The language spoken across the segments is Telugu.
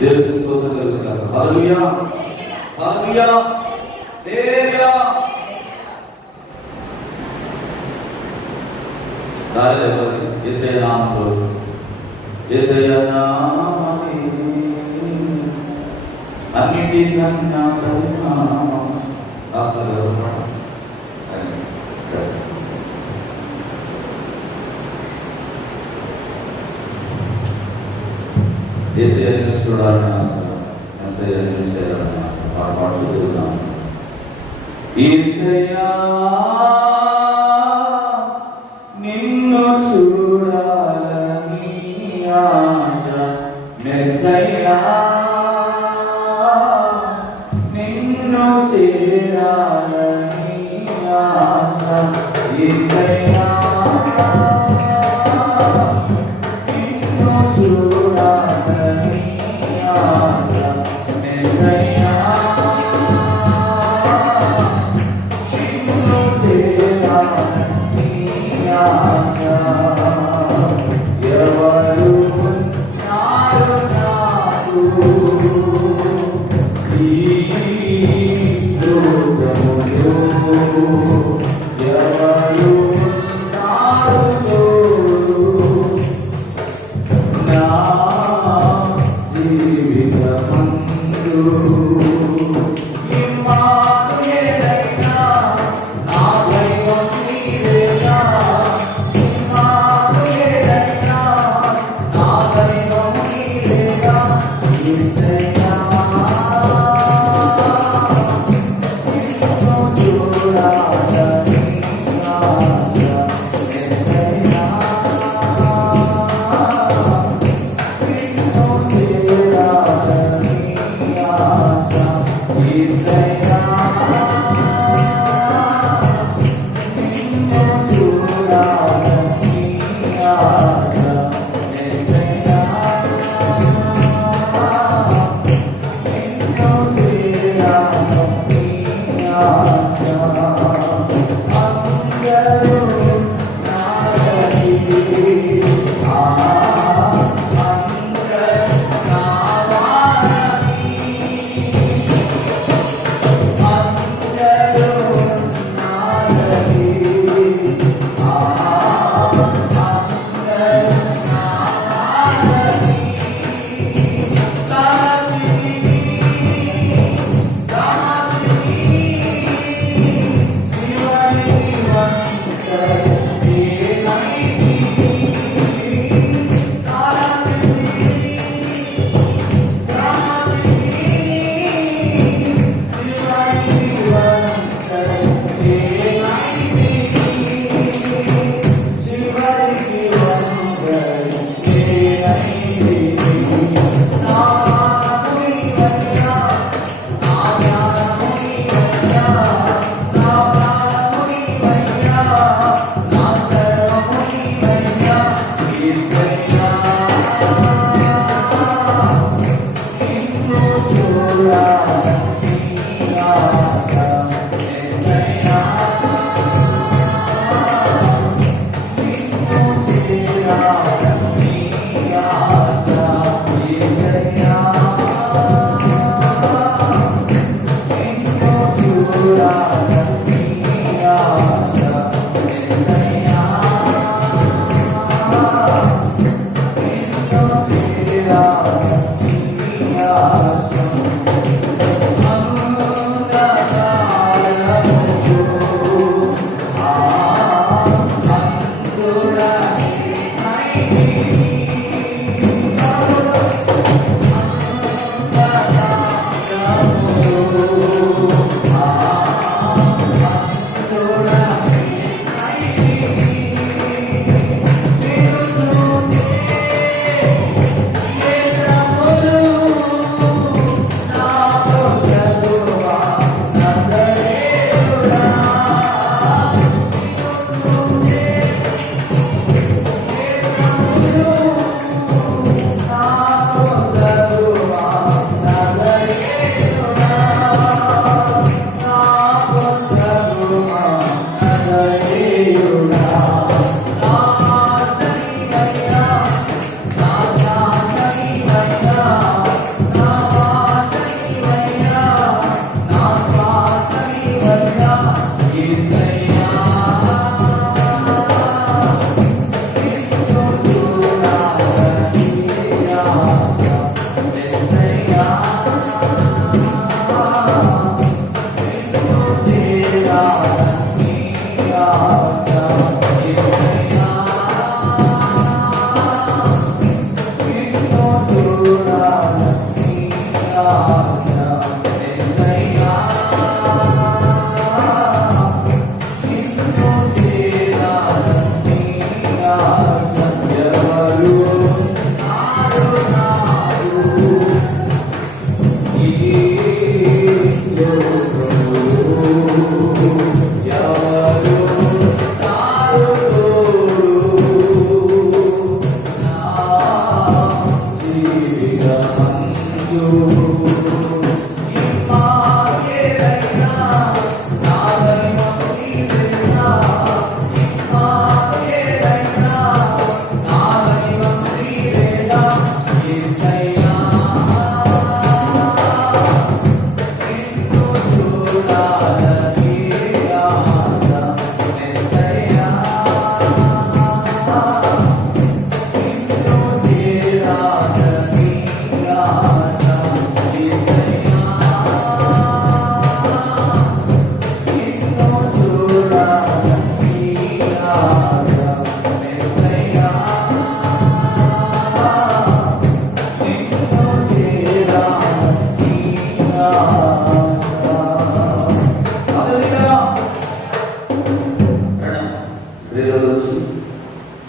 దేవునికి స్తోత్రం కలుగుగాక. హల్లెలూయా హల్లెలూయా హల్లెలూయా. యేసయ్య నామములో యేసయ్య నామమే అన్నిటికన్నా నామం. యేసయ్యను చూడాలని ఆశ, యేసయ్యను చేయాలని ఆశ. పాటు చదువుతున్నాము. యేసయ్యా నిన్ను చూడాలని ఆశ, యేసయ్యా నిన్ను చేరాలని ఆశ, యేసయ్యా నిన్ను చూడాలని ఆశ, యేసయ్యా నిన్ను చేరాలని ఆశ. ఎవరు ఉన్నారు నాకు ఈ లోకములో, ఎవరు ఉన్నారు నా జీవితమందు. ఇమ్మానుయేలైనా నా దైవం నీవేనా, ఇమ్మానుయేలైనా నా దైవం నీవేనా. యేసయ్యా నిన్ను చూడాలని ఆశ, యేసయ్యా నిన్ను చేరాలని ఆశ, యేసయ్యా నిన్ను చూడాలని ఆశ, యేసయ్యా నిన్ను చేరాలని ఆశ. అందరూ నాయని అందరూ నావాని, అందరూ నాయని అందరూ నావాని.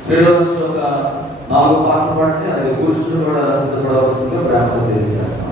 స్త్రీలో నుంచి ఒక 4 పాటలు పాడితే అది పురుషుడు కూడా సిద్ధపడవలసిందిగా బ్రాహ్మణులు తెలియజేస్తాం.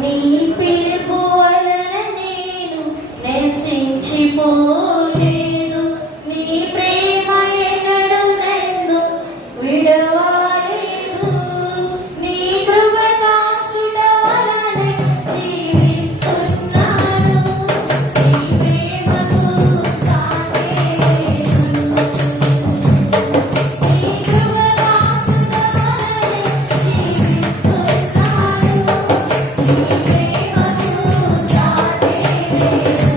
నీ పిలుపు వలన నేను నశించిపోలేదు. నీ ప్రేమ ఎన్నడూ నన్ను విడవలేదు. నీ కృప దాసుడ వలన జీవిస్తున్నాను. నీ ప్రేమకు సాటి లేదు. నీ కృప దాసుడ వలన జీవిస్తున్నాను. నీ ప్రేమకు సాటి లేదు.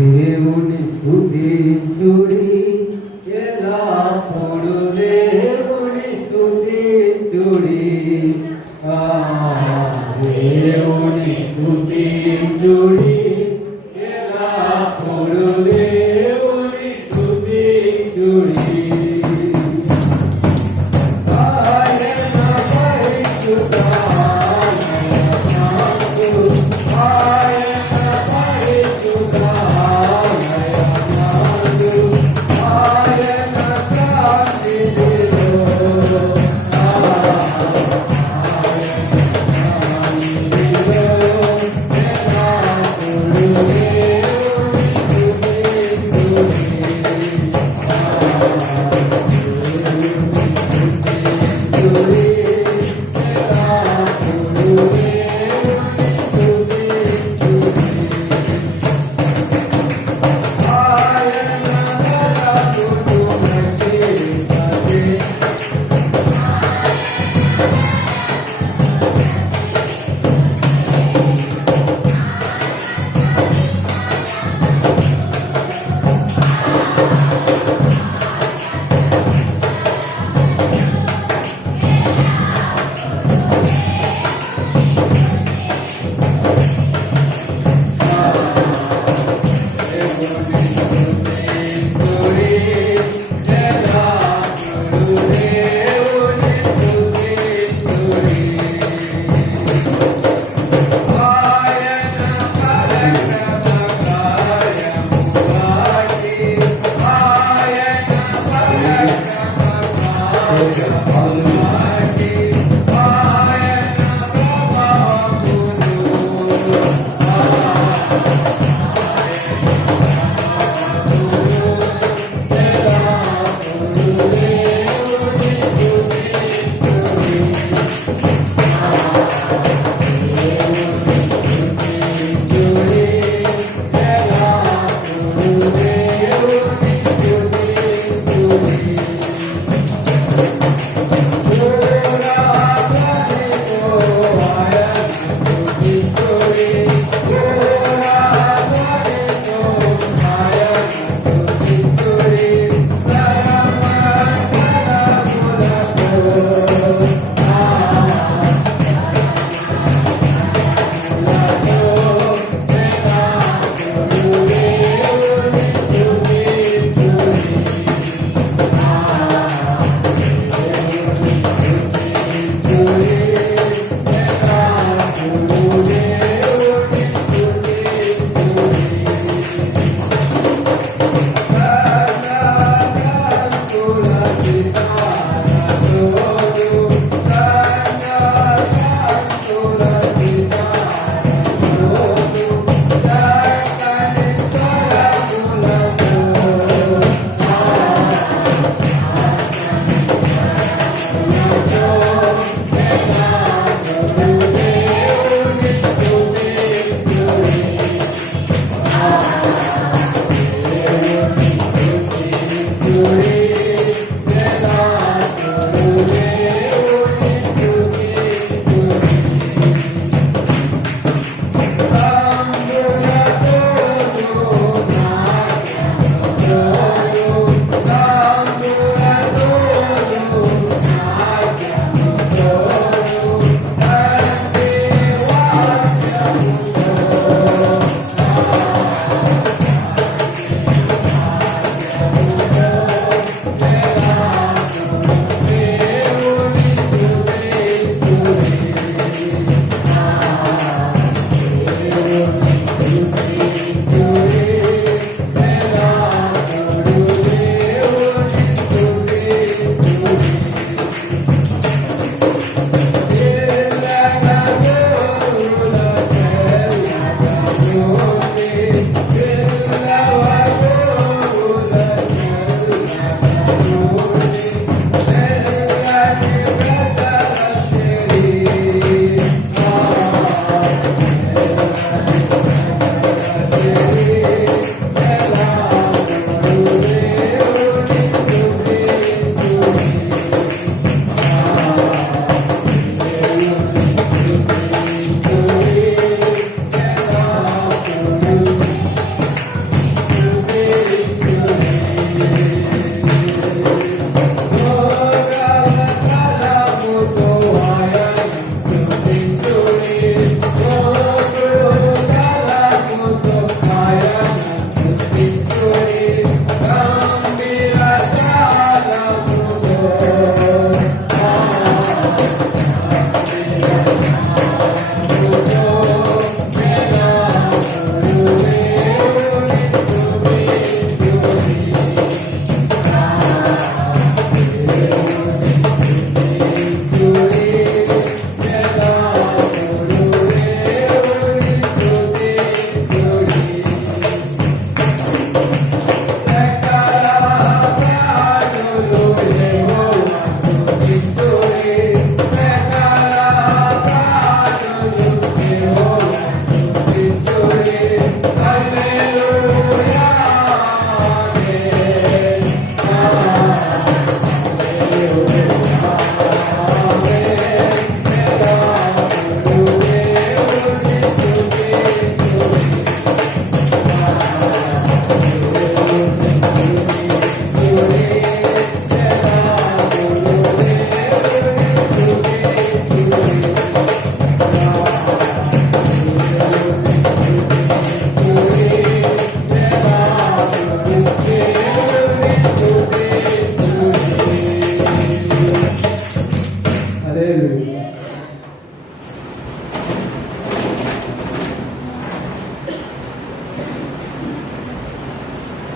దేవుని స్తుతించుడి ఎల్లప్పుడు దేవుని స్తుతించుడి దేవుని స్తుతించుడి ఎల్లప్పుడు దేవుని స్తుతించుడి ఆయన పరిశుద్ధ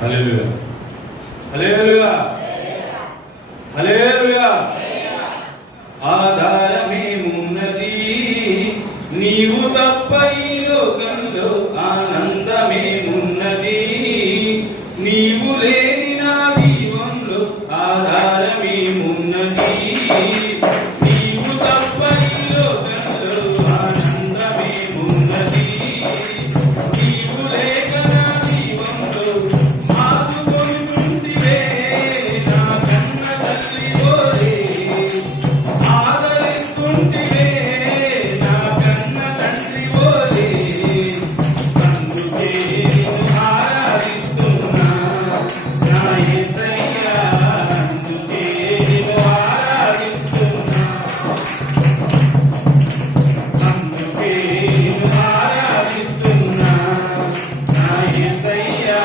హల్లెలూయా హల్లెలూయా హల్లెలూయా. ఆధారమేమున్నది నీవు తప్ప ఈ లోకంలో, ఆనందమేమున్నది నీవు లేని నా జీవంలో, ఆధారమేమున్నది నీవు తప్ప ఈ లోకంలో, ఆనందమేమున్నది నీవు లేక నా జీవంలో. ఆదుకొంటివే నా కన్న తల్లి ఓరే, ఆదరిస్తుంటివే నా కన్న తండ్రి ఓరే. అందుకే నిన్ను ఆరాధిస్తున్నా నా యేసయ్యా, అందుకే నిన్ను ఆరాధిస్తున్నా, అందుకే నిన్ను ఆరాధిస్తున్నా నా యేసయ్యా,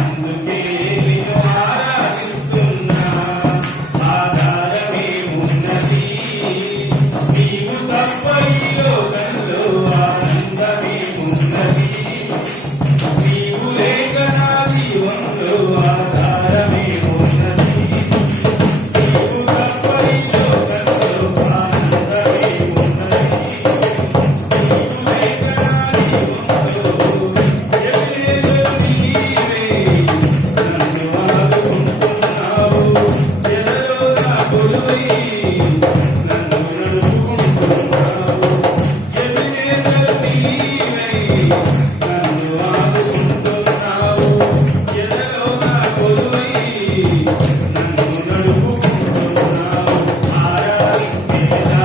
అందుకే నిన్ను ఆరాధిస్తున్నా. ఆధారమేమున్నది నీవు తప్ప ఈ లోకంలో, ఆనందమేమున్నది నీవు లేక నా జీవంలో, ఆధారమేమున్నది నీవు తప్ప ఈ లోకంలో, ఆనందమేమున్నది నీవు లేక నా జీవంలో. ఎల్లవేళలా నీవే నన్ను ఆదుకుంటున్నావు, ఎదలో నా కొలువై నన్ను నడుపుకుంటున్నావు. ఎల్లవేళలా నీవే నన్ను ఆదుకుంటున్నావు, ఎదలో నా కొలువై నన్ను నడుపుకుంటున్నావు. ఆరాధించేదా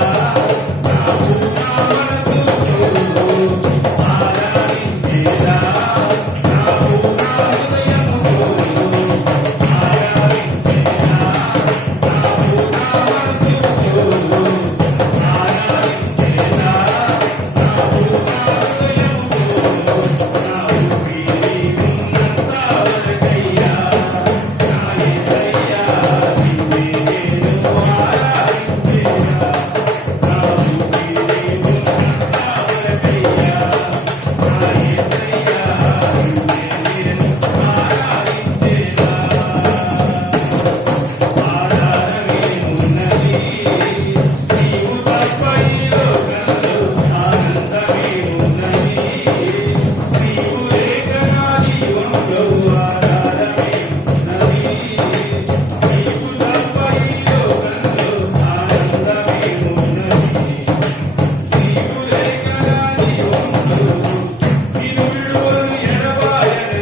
నా పూర్ణ మనసుతో, ఆరాధించేదా నా పూర్ణ హృదయముతో, ఆరాధించేదా నా పూర్ణ మనసుతో, ఆరాధించేదా నా పూర్ణ హృదయముతో. నా ఊపిరి ఉన్నంత వరకయ్యా నా యేసయ్యా, నిన్నే నేను ఆరాధించేదా. నా ఊపిరి ఉన్నంత వరకయ్యా నా యేసయ్యా, నిన్నే నేను ఆరాధించేదా. ఆధారమేమున్నది నీవు తప్ప ఈ లోకంలో, ఆనందమేమున్నది నీవు లేక నా జీవంలో, ఆధారమేమున్నది నీవు తప్ప ఈ లోకంలో, ఆనందమేమున్నది నీవు లేక నా జీవంలో. నిన్ను విడువను ఎడబాయను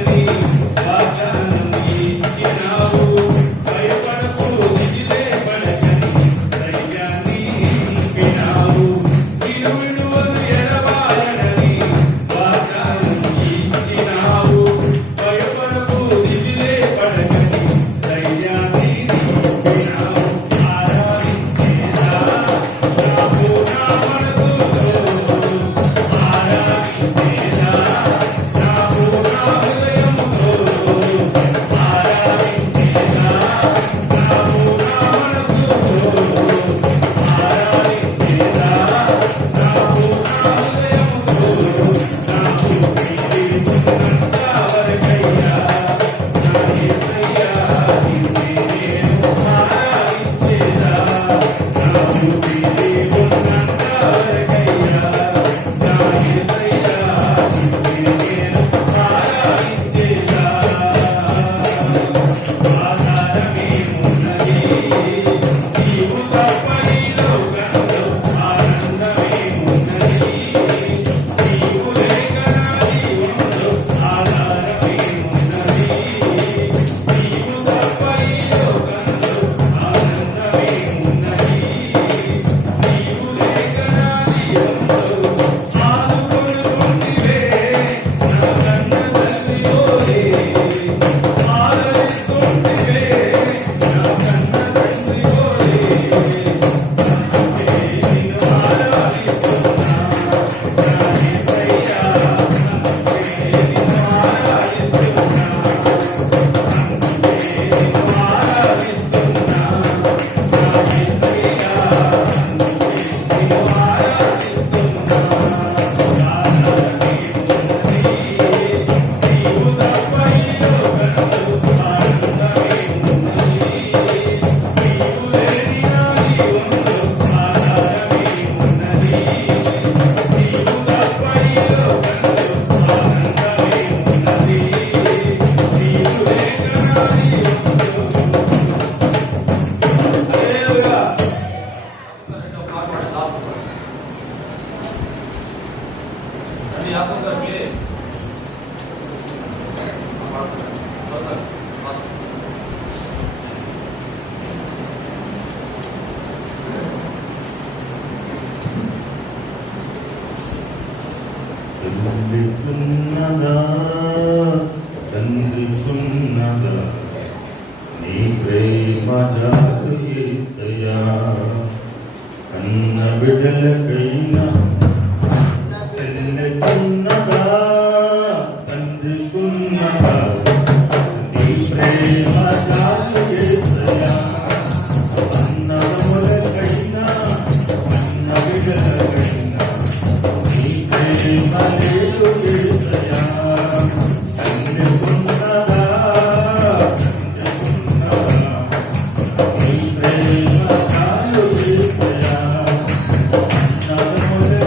తండ్రికున్నదా తండ్రికున్నదా నీ ప్రేమ జాతు యేసయ్యా కన్న బిడ్డలకైనా తల్లికున్నదా తండ్రికున్నదా నీ ప్రేమ జాతు యేసయ్యా అన్నదమ్ములకైనా కన్న బిడ్డలకైనా నీ ప్రేమ లేదు యేసయ్యా తండ్రికున్నదా నీ ప్రేమ చాలు యేసయ్యా అన్నదమ్ములకైనా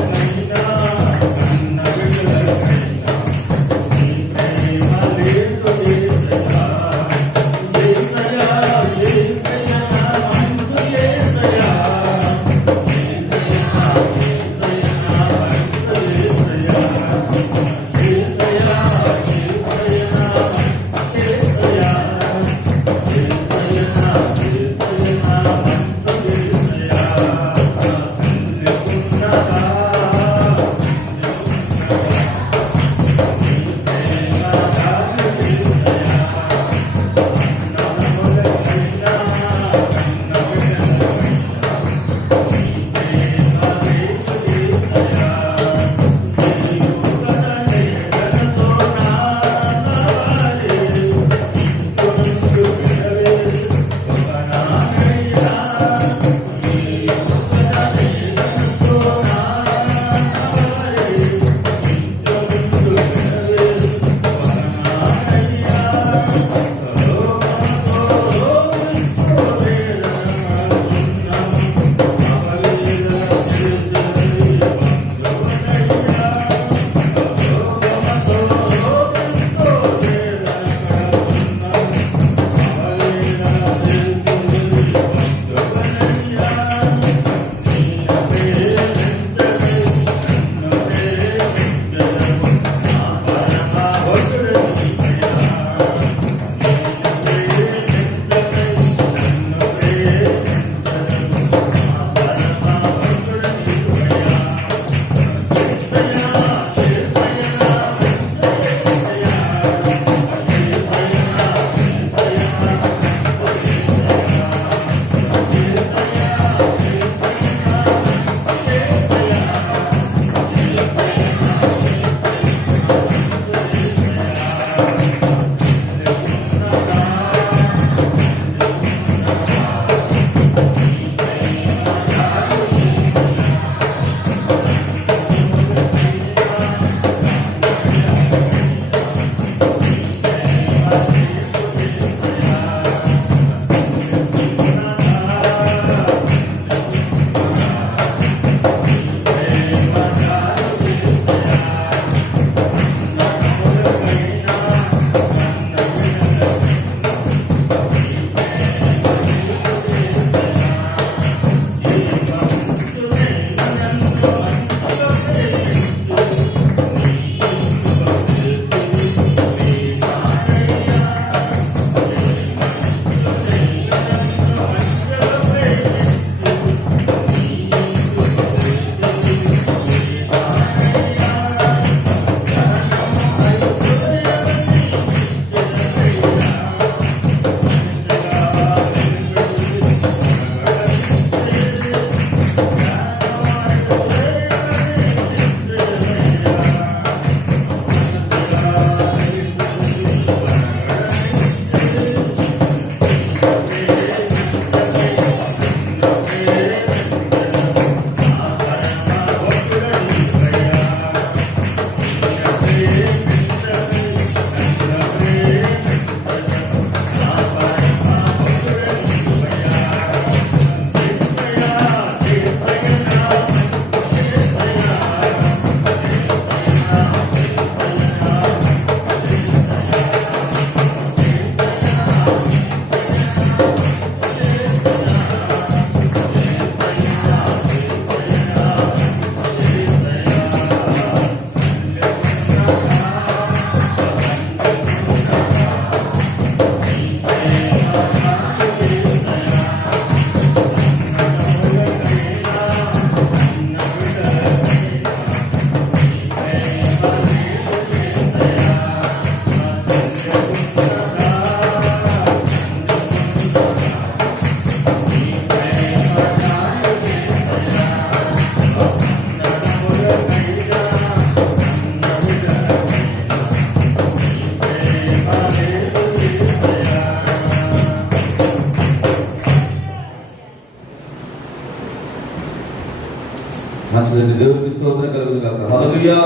మంచిది. దేవుడికి స్తోత్రం కలుగును గాక. హల్లెలూయా.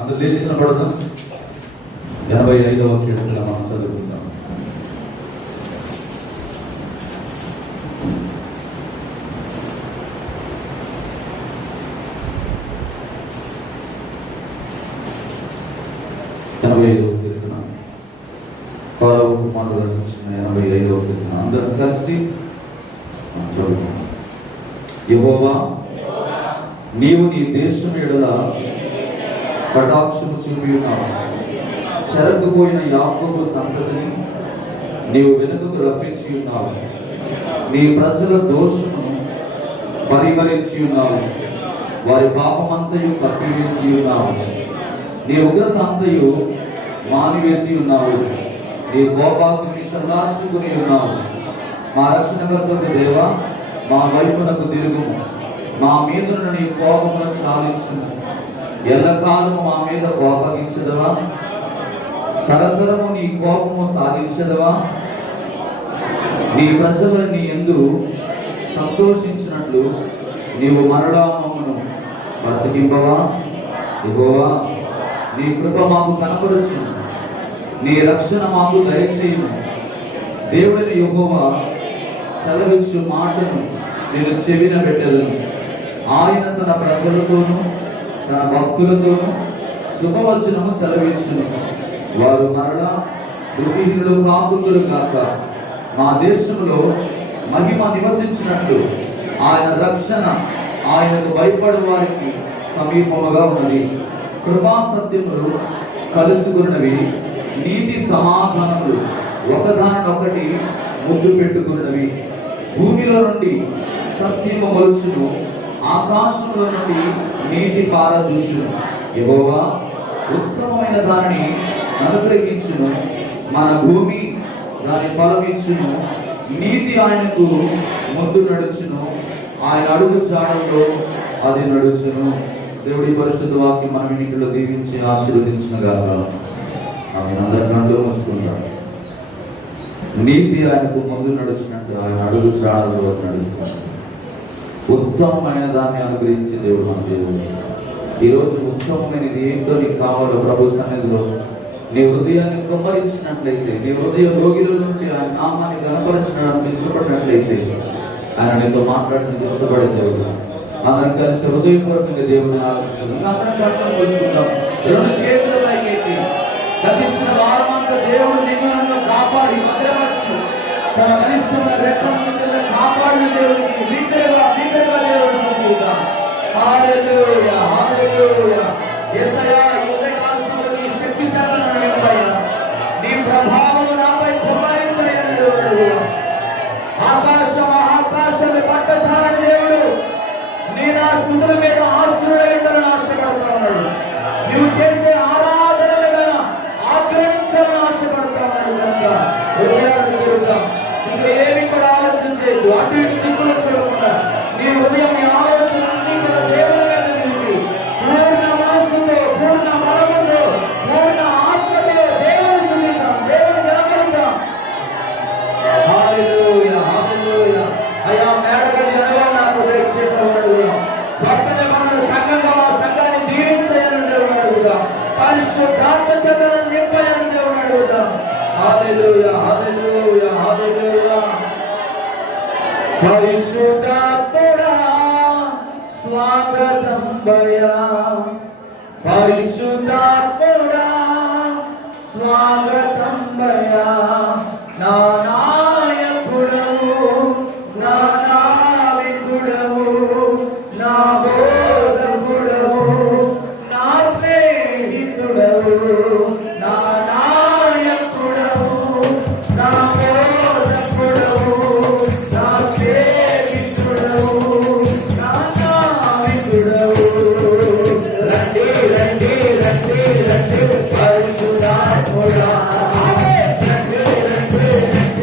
అందరూ లేచిన పడదాం. 85వ కీర్తన మనం చదువుకుందాం. అందరం కలిసి చదువుతాం. యెహోవా, నీవు నీ దేశం ఎడల కటాక్షము చూపి ఉన్నావు. చెరకుపోయిన యాకోబు సంతతిని నీవు వెనుకకు రప్పించి ఉన్నావు. నీ ప్రజల దోషమును పరిహరించి ఉన్నావు. వారి పాపమంతయు కప్పివేసి ఉన్నావు. నీ ఉగ్రత అంతయు మానివేసి ఉన్నావు. నీ కోపాగ్ని చల్లార్చుకుని ఉన్నావు. మా రక్షణకర్తకు దేవా, మా వైపునకు తిరుగుము. మా మీదను నీ కోపమును చాలించుము. ఎల్లకాలము మా మీద కోపగించదవా? తరతరము నీ కోపము సాగించదవా? నీ ప్రజలు నీ యందు సంతోషించినట్లు నీవు మరలా మమ్మను బ్రతికింపవా? యెహోవా, నీ కృప మాకు కనపరచు. నీ రక్షణ మాకు దయచేయము. దేవుడిని యెహోవా సెలవిచ్చు మాటను నేను చెవిన పెట్టెదను. ఆయన తన ప్రజలతోనూ తన భక్తులతోనూ శుభవచనము సెలవిచ్చును. వారు మరలా బుద్ధిహీనులు కాకుందురు గాక. మా దేశంలో మహిమ నివసించినట్లు ఆయన రక్షణ ఆయనకు భయపడు వారికి సమీపముగా ఉన్నది. కృపా సత్యములు కలుసుకున్నవి, నీతి సమాధానములు ఒకదానొకటి ముద్దు పెట్టుకున్నవి. భూమిలో నుండి సత్యము మొలుచును, ఆకాశంలో నుండి నీతి పారజూచును. యెహోవా ఉత్తమమైన దానిని అనుగ్రహించును. మన భూమి దాని ఫలమిచ్చును. నీతి ఆయనకు ముందు నడుచును. ఆయన అడుగు చాడంలో అది నడుచును. దేవుడి పరిశుద్ధ వాక్యం మన ఇంటిలో దీవించి ఆశీర్వదించిన గాక. ఆమె అందరి కంటూ మూసుకుంటాడు. నీతి ఆయనకు ముందు నడుచినట్టు ఆయన అడుగు చాడంలో నడుచుకుంటాడు. ఉత్తమమైన దాన్ని అనుగ్రహించి దేవుడు మన దేవుడు. ఈరోజు ఉత్తమమైనది ఏంటో నీకు కావాలో ప్రభు సన్నిధిలో నీ హృదయాన్ని కుమ్మరించినట్లయితే, నీ హృదయ రోగిలో నుండి ఆయన నామాన్ని కనపరచడానికి ఇష్టపడినట్లయితే ఆయన నీతో మాట్లాడడానికి ఇష్టపడే దేవుడు. అందరం కలిసి హృదయపూర్వకంగా దేవుడిని ఆలోచించుకుందాం. రెండు చేతుల పైకి గతించిన వారమంతా దేవుడు నిన్ను కాపాడి భద్రపరచు. తన మనిష్టమైన రెక్కల కాపాడిన దేవుడికి బిడ్డగా దేవుడు చూపుతాం. హల్లెలూయా, హల్లెలూయా. యేసయ్యా, ఈ ఉదయకాల సమయంలో నీ శక్తి చలనను నింపయ్యా. నీ ప్రభావం నాపై కుమ్మరించయ్యని దేవుడు. ఆకాశాన్ని పట్టజాలని దేవుడు నీ నా స్తుతుల మీద ఆశ్రయించాలని ఆశపడుతున్నాడు. నువ్వు చేసే ఆరాధన మీద ఆగ్రహించాలని ఆశపడుతున్నాడు కనుక హృదయాన్ని తిరుగుతాం. ఇంకా ఏమి కూడా ఆలోచన చేయదు. అటు ఇటు దిక్కులు చూడకుండా నీ హృదయం నీ ఆలోచన దేవుని మీద నిలిపి పూర్ణ మనసుతో, పూర్ణ బలముతో, పూర్ణ ఆత్మతో దేవుని స్తుతిద్దాం, దేవుని కనపరుద్దాం. హల్లెలూయా, హల్లెలూయా. అయ్యా, మేడగది అనుభవం నాకు దయచేయబడుగా. భక్తుల మన సంఘంగా మా సంఘాన్ని దీవించని దేవుని అడుగుదాం. పరిశుద్ధాత్మ చేతను నింపయని దేవుని అడుగుదాం. హల్లెలూయా, హల్లెలూయా, హల్లెలూయా. పరిశుద్ధాత్ముడా స్వాగతం భయా. పరిశుద్ధాత్ముడా స్వాగతం భయా. నా నాయకుడవు, నా నావికుడవు, నా బోధకుడవు, నా స్నేహితుడవు, నా నాయకుడవు, నా బోధకుడవు, నా స్నేహితుడవు, నా నావికుడవు. రండి రండి రండి రండి పరిశుద్ధాత్ముడా. రండి రండి రండి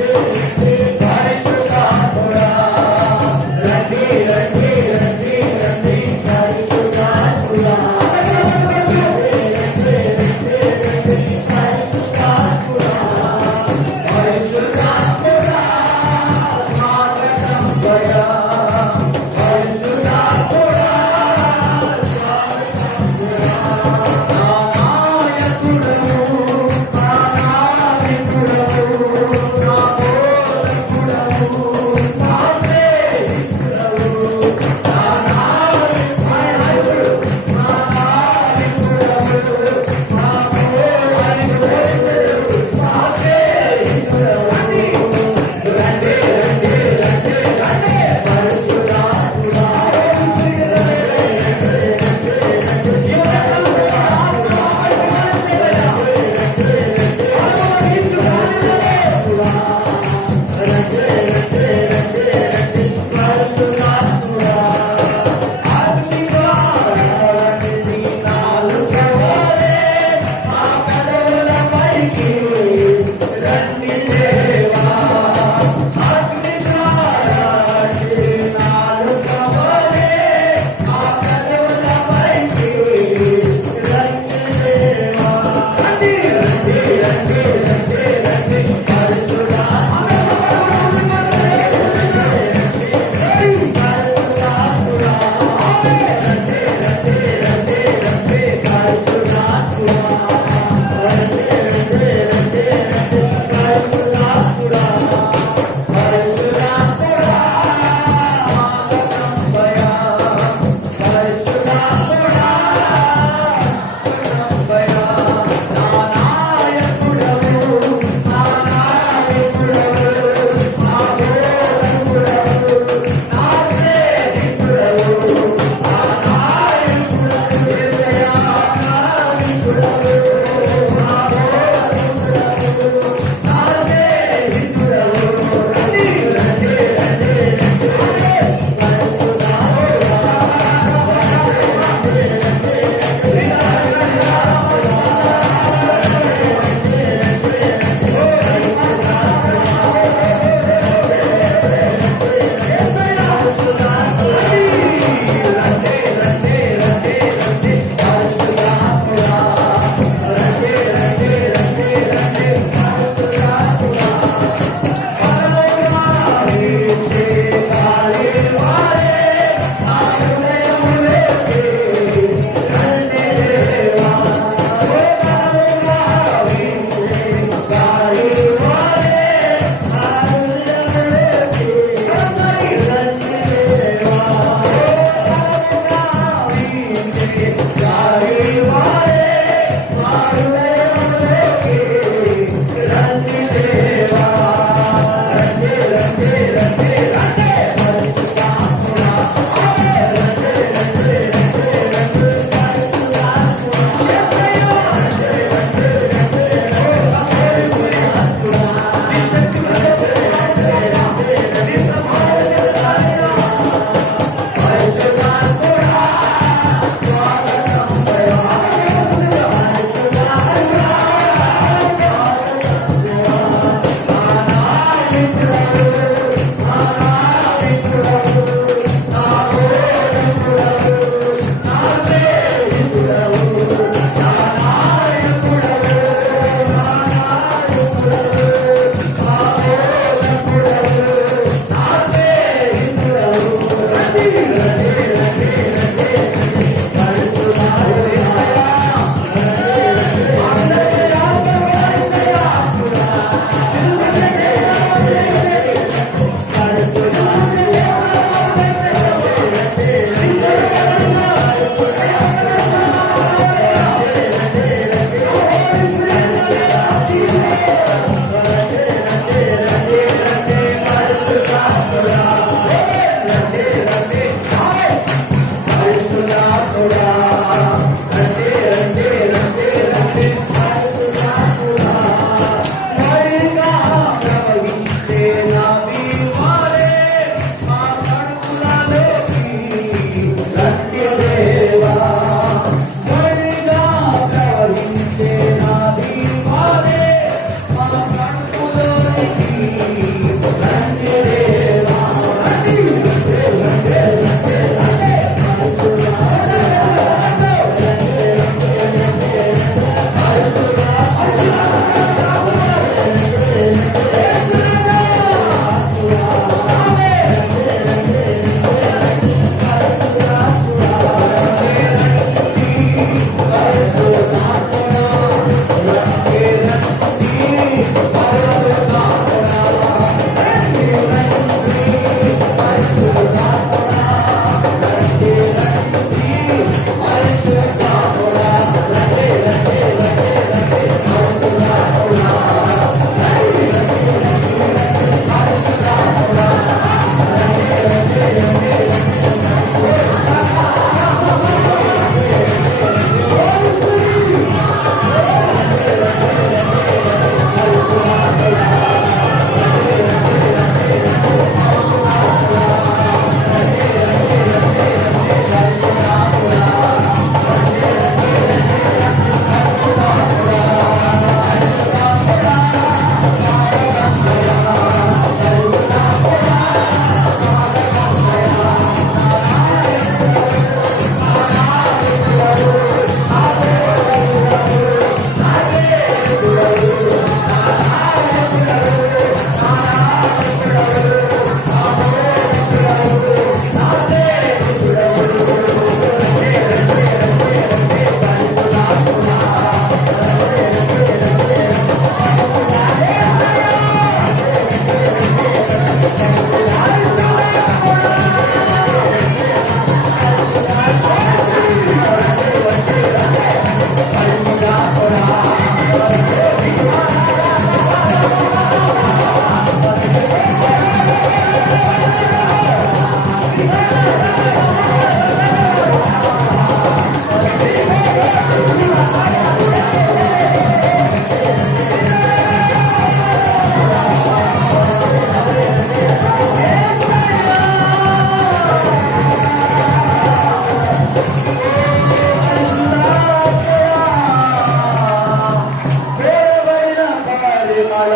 పరిమళ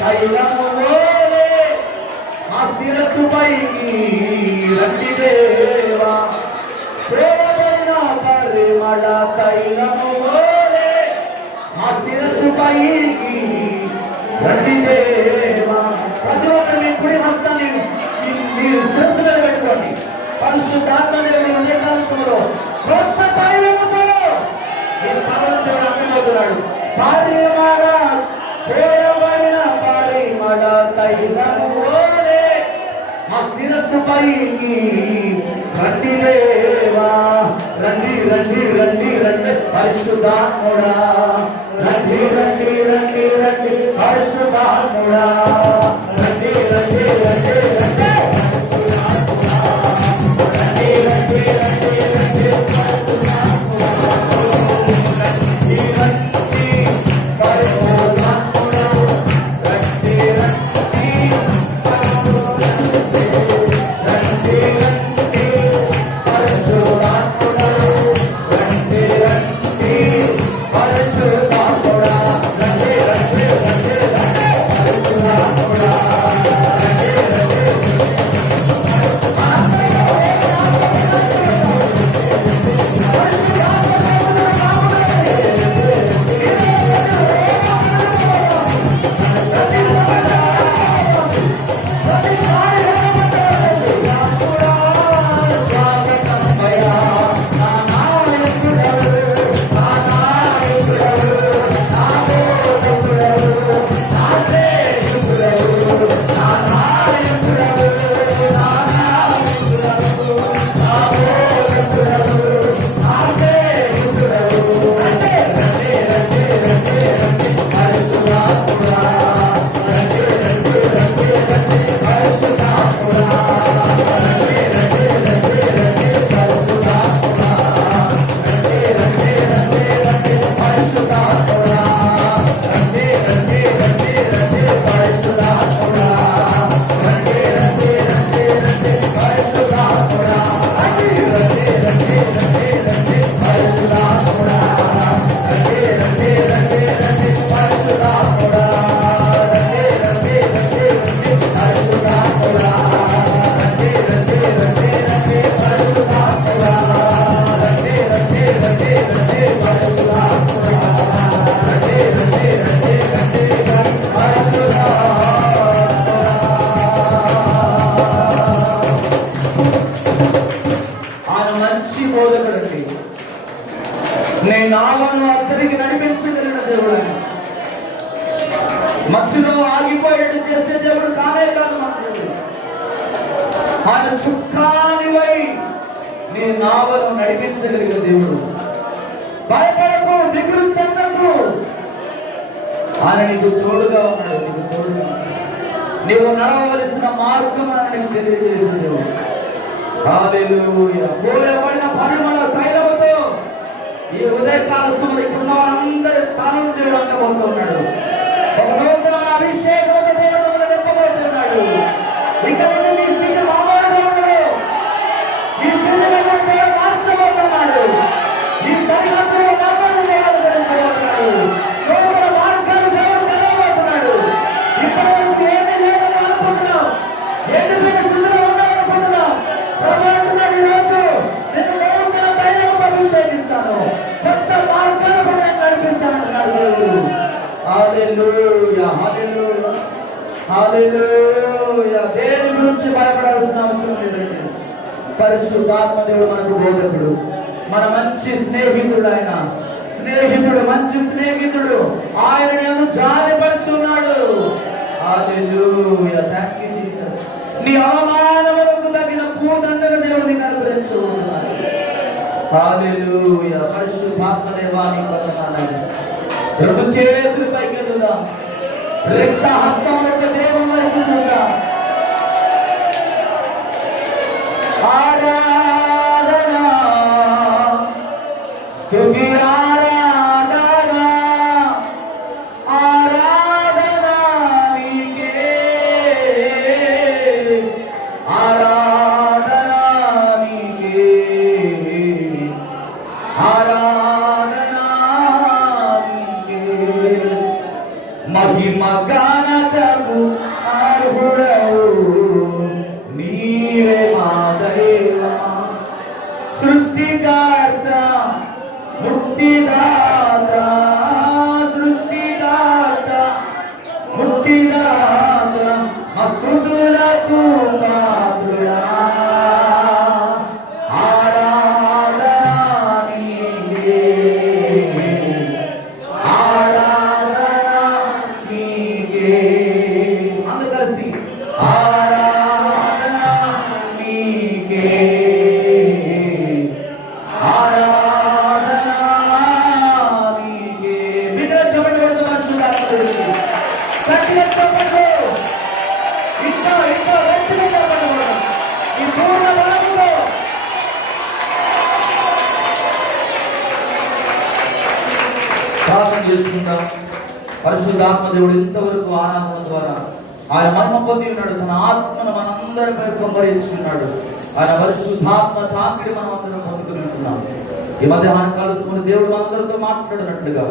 తైలము వలె మా శిరస్సుపైకి రండి దేవా. ప్రేమైన పరిమళ తైలము వలె మా శిరస్సుపైకి రండి దేవా. ప్రతి ఒక్కరు మీ కుడి హస్తాన్ని మీరు శిరస్సు మీద పెట్టుకోండి. పరిశుద్ధాత్మ దేవుని ఉదయకాలంలో కొత్త తైలముతో మీరు పవనంతో అమ్మిపోతున్నాడు. పరిమళ ప్రేమైన పరిమళ తైలము వలె మా శిరస్సుపైకి రండి దేవా. రండి రండి రండి రండి పరిశుద్ధాత్ముడా. రండి రండి రండి రండి పరిశుద్ధాత్ముడా. రండి రండి రండి రండి రండి రండి రండి రండి పరిశుద్ధాత్ముడా. రండి రండి పరిశుద్ధాత్ముడా. రండి రండి రండి రండి పరిశుద్ధాత్ముడా. రండి రండి పరిశుద్ధాత్ముడా. రండి రండి రండి రండి పరిశుద్ధాత్ముడా. రండి రండి ఆయన మంచి బోధకుడండి. నేను నావను అద్దరికి నడిపించగలిగిన దేవుడు. మధ్యలో ఆగిపోయేట్టు చేసే దేవుడు కానే కాదు మన దేవుడు. ఆయన చుక్కానివై నీ నావను నడిపించగలిగిన దేవుడు. భయపడకు, దిగులు చెందకు. ఆయన నీకు తోడుగా ఉన్నాడు. నీకు తోడుగా ఉన్నాడు. నీవు నడవలసిన మార్గం నీకు తెలియజేసిన దేవుడు. హల్లెలూయా. పోయబడిన పరిమళ తైలముతో ఈ ఉదయకాల సమయంలో ఇప్పుడున్న వారందరి తలను దేవుడు అంటబోతున్నాడు. ఒక నూతన అభిషేకంతో దేవుడు నింపబోతున్నాడు. ఇక నుండి మీ స్థితి మామూలుగా ఉండదు. ఈ స్థితిని దేవుడు మార్చబోతున్నాడు. ఈ సరిహద్దులో నమ్మకం దేవుడు ధరించబోతున్నాడు. నూతన మార్గాన్ని దేవుడు తెరవబోతున్నాడు. ఇక్కడ నుంచి ఏమీ లేదని అనుకుంటున్నాం. ఎండిపోయిన స్థితిలో ఉండాలనుకుంటున్నాం. ప్రభువున్నాడు ఈరోజు నేను నూతన తైలముతో అభిషేకిస్తాను. కొత్త మార్గాలను నేను నడిపిస్తాను అన్నాడు దేవుడు. హల్లెలూయా, హల్లెలూయా, హల్లెలూయా. దేని గురించి భయపడాల్సిన అవసరం లేదండి. పరిశుద్ధాత్మ దేవుడు మనకు బోధకుడు, మన మంచి స్నేహితుడు. ఆయన స్నేహితుడు, మంచి స్నేహితుడు. ఆయన నేను జారిపరుచున్నాడు. హల్లెలూయా. Thank you Jesus. నీ అవమానములకు తగిన పూదండగా దేవుడు నీకు అనుగ్రహించున్నాడు. హల్లెలూయా. పరిశుద్ధాత్మ దేవానికి వందనాలు. రెండు చేతులు పైకెత్తుదాం. రిక్త హస్తములతో దేవుని వైపు చూద్దాం. ఆరాధన, స్తుతి ఆరాధన, ఆరాధన నీకే, ఆరాధన నీకే, ఆరాధన నీకే. మహిమ గానకకు అర్హుడవు నీవే మా దైవమా. సృష్టికర్త ముక్తిదాత సృష్టిదాత ముక్తిదాత స్తుతులకు పాత్రుడా. ఆరాధన నీకే, ఆరాధన నీకే. అందరూ కలిసి ఆరాధన నీకే, ఆరాధన నీకే. బిడ్డలు చెప్పండి, పెద్ద మనుషులు గట్టిగా చెప్పండి. ఇంకా ఇంకా గట్టిగా చెప్పండి. ఈ పూర్ణ భాగంలో ప్రార్థన చేసుకుందాం. పరిశుద్ధాత్మ దేవుడు ఇంతవరకు ఆనందం ద్వారా ఆయన మహిమ పొంది ఉన్నాడు. తన ఆత్మను మనందరిపై కుమ్మరించుకున్నాడు. ఆయన పరిశుద్ధాత్మ తాకిడి మనం అందరం పొందుకుని ఉంటున్నాం. ఈ మధ్యాహ్నం కలుసుకుని దేవుడు మనందరితో మాట్లాడినట్లుగా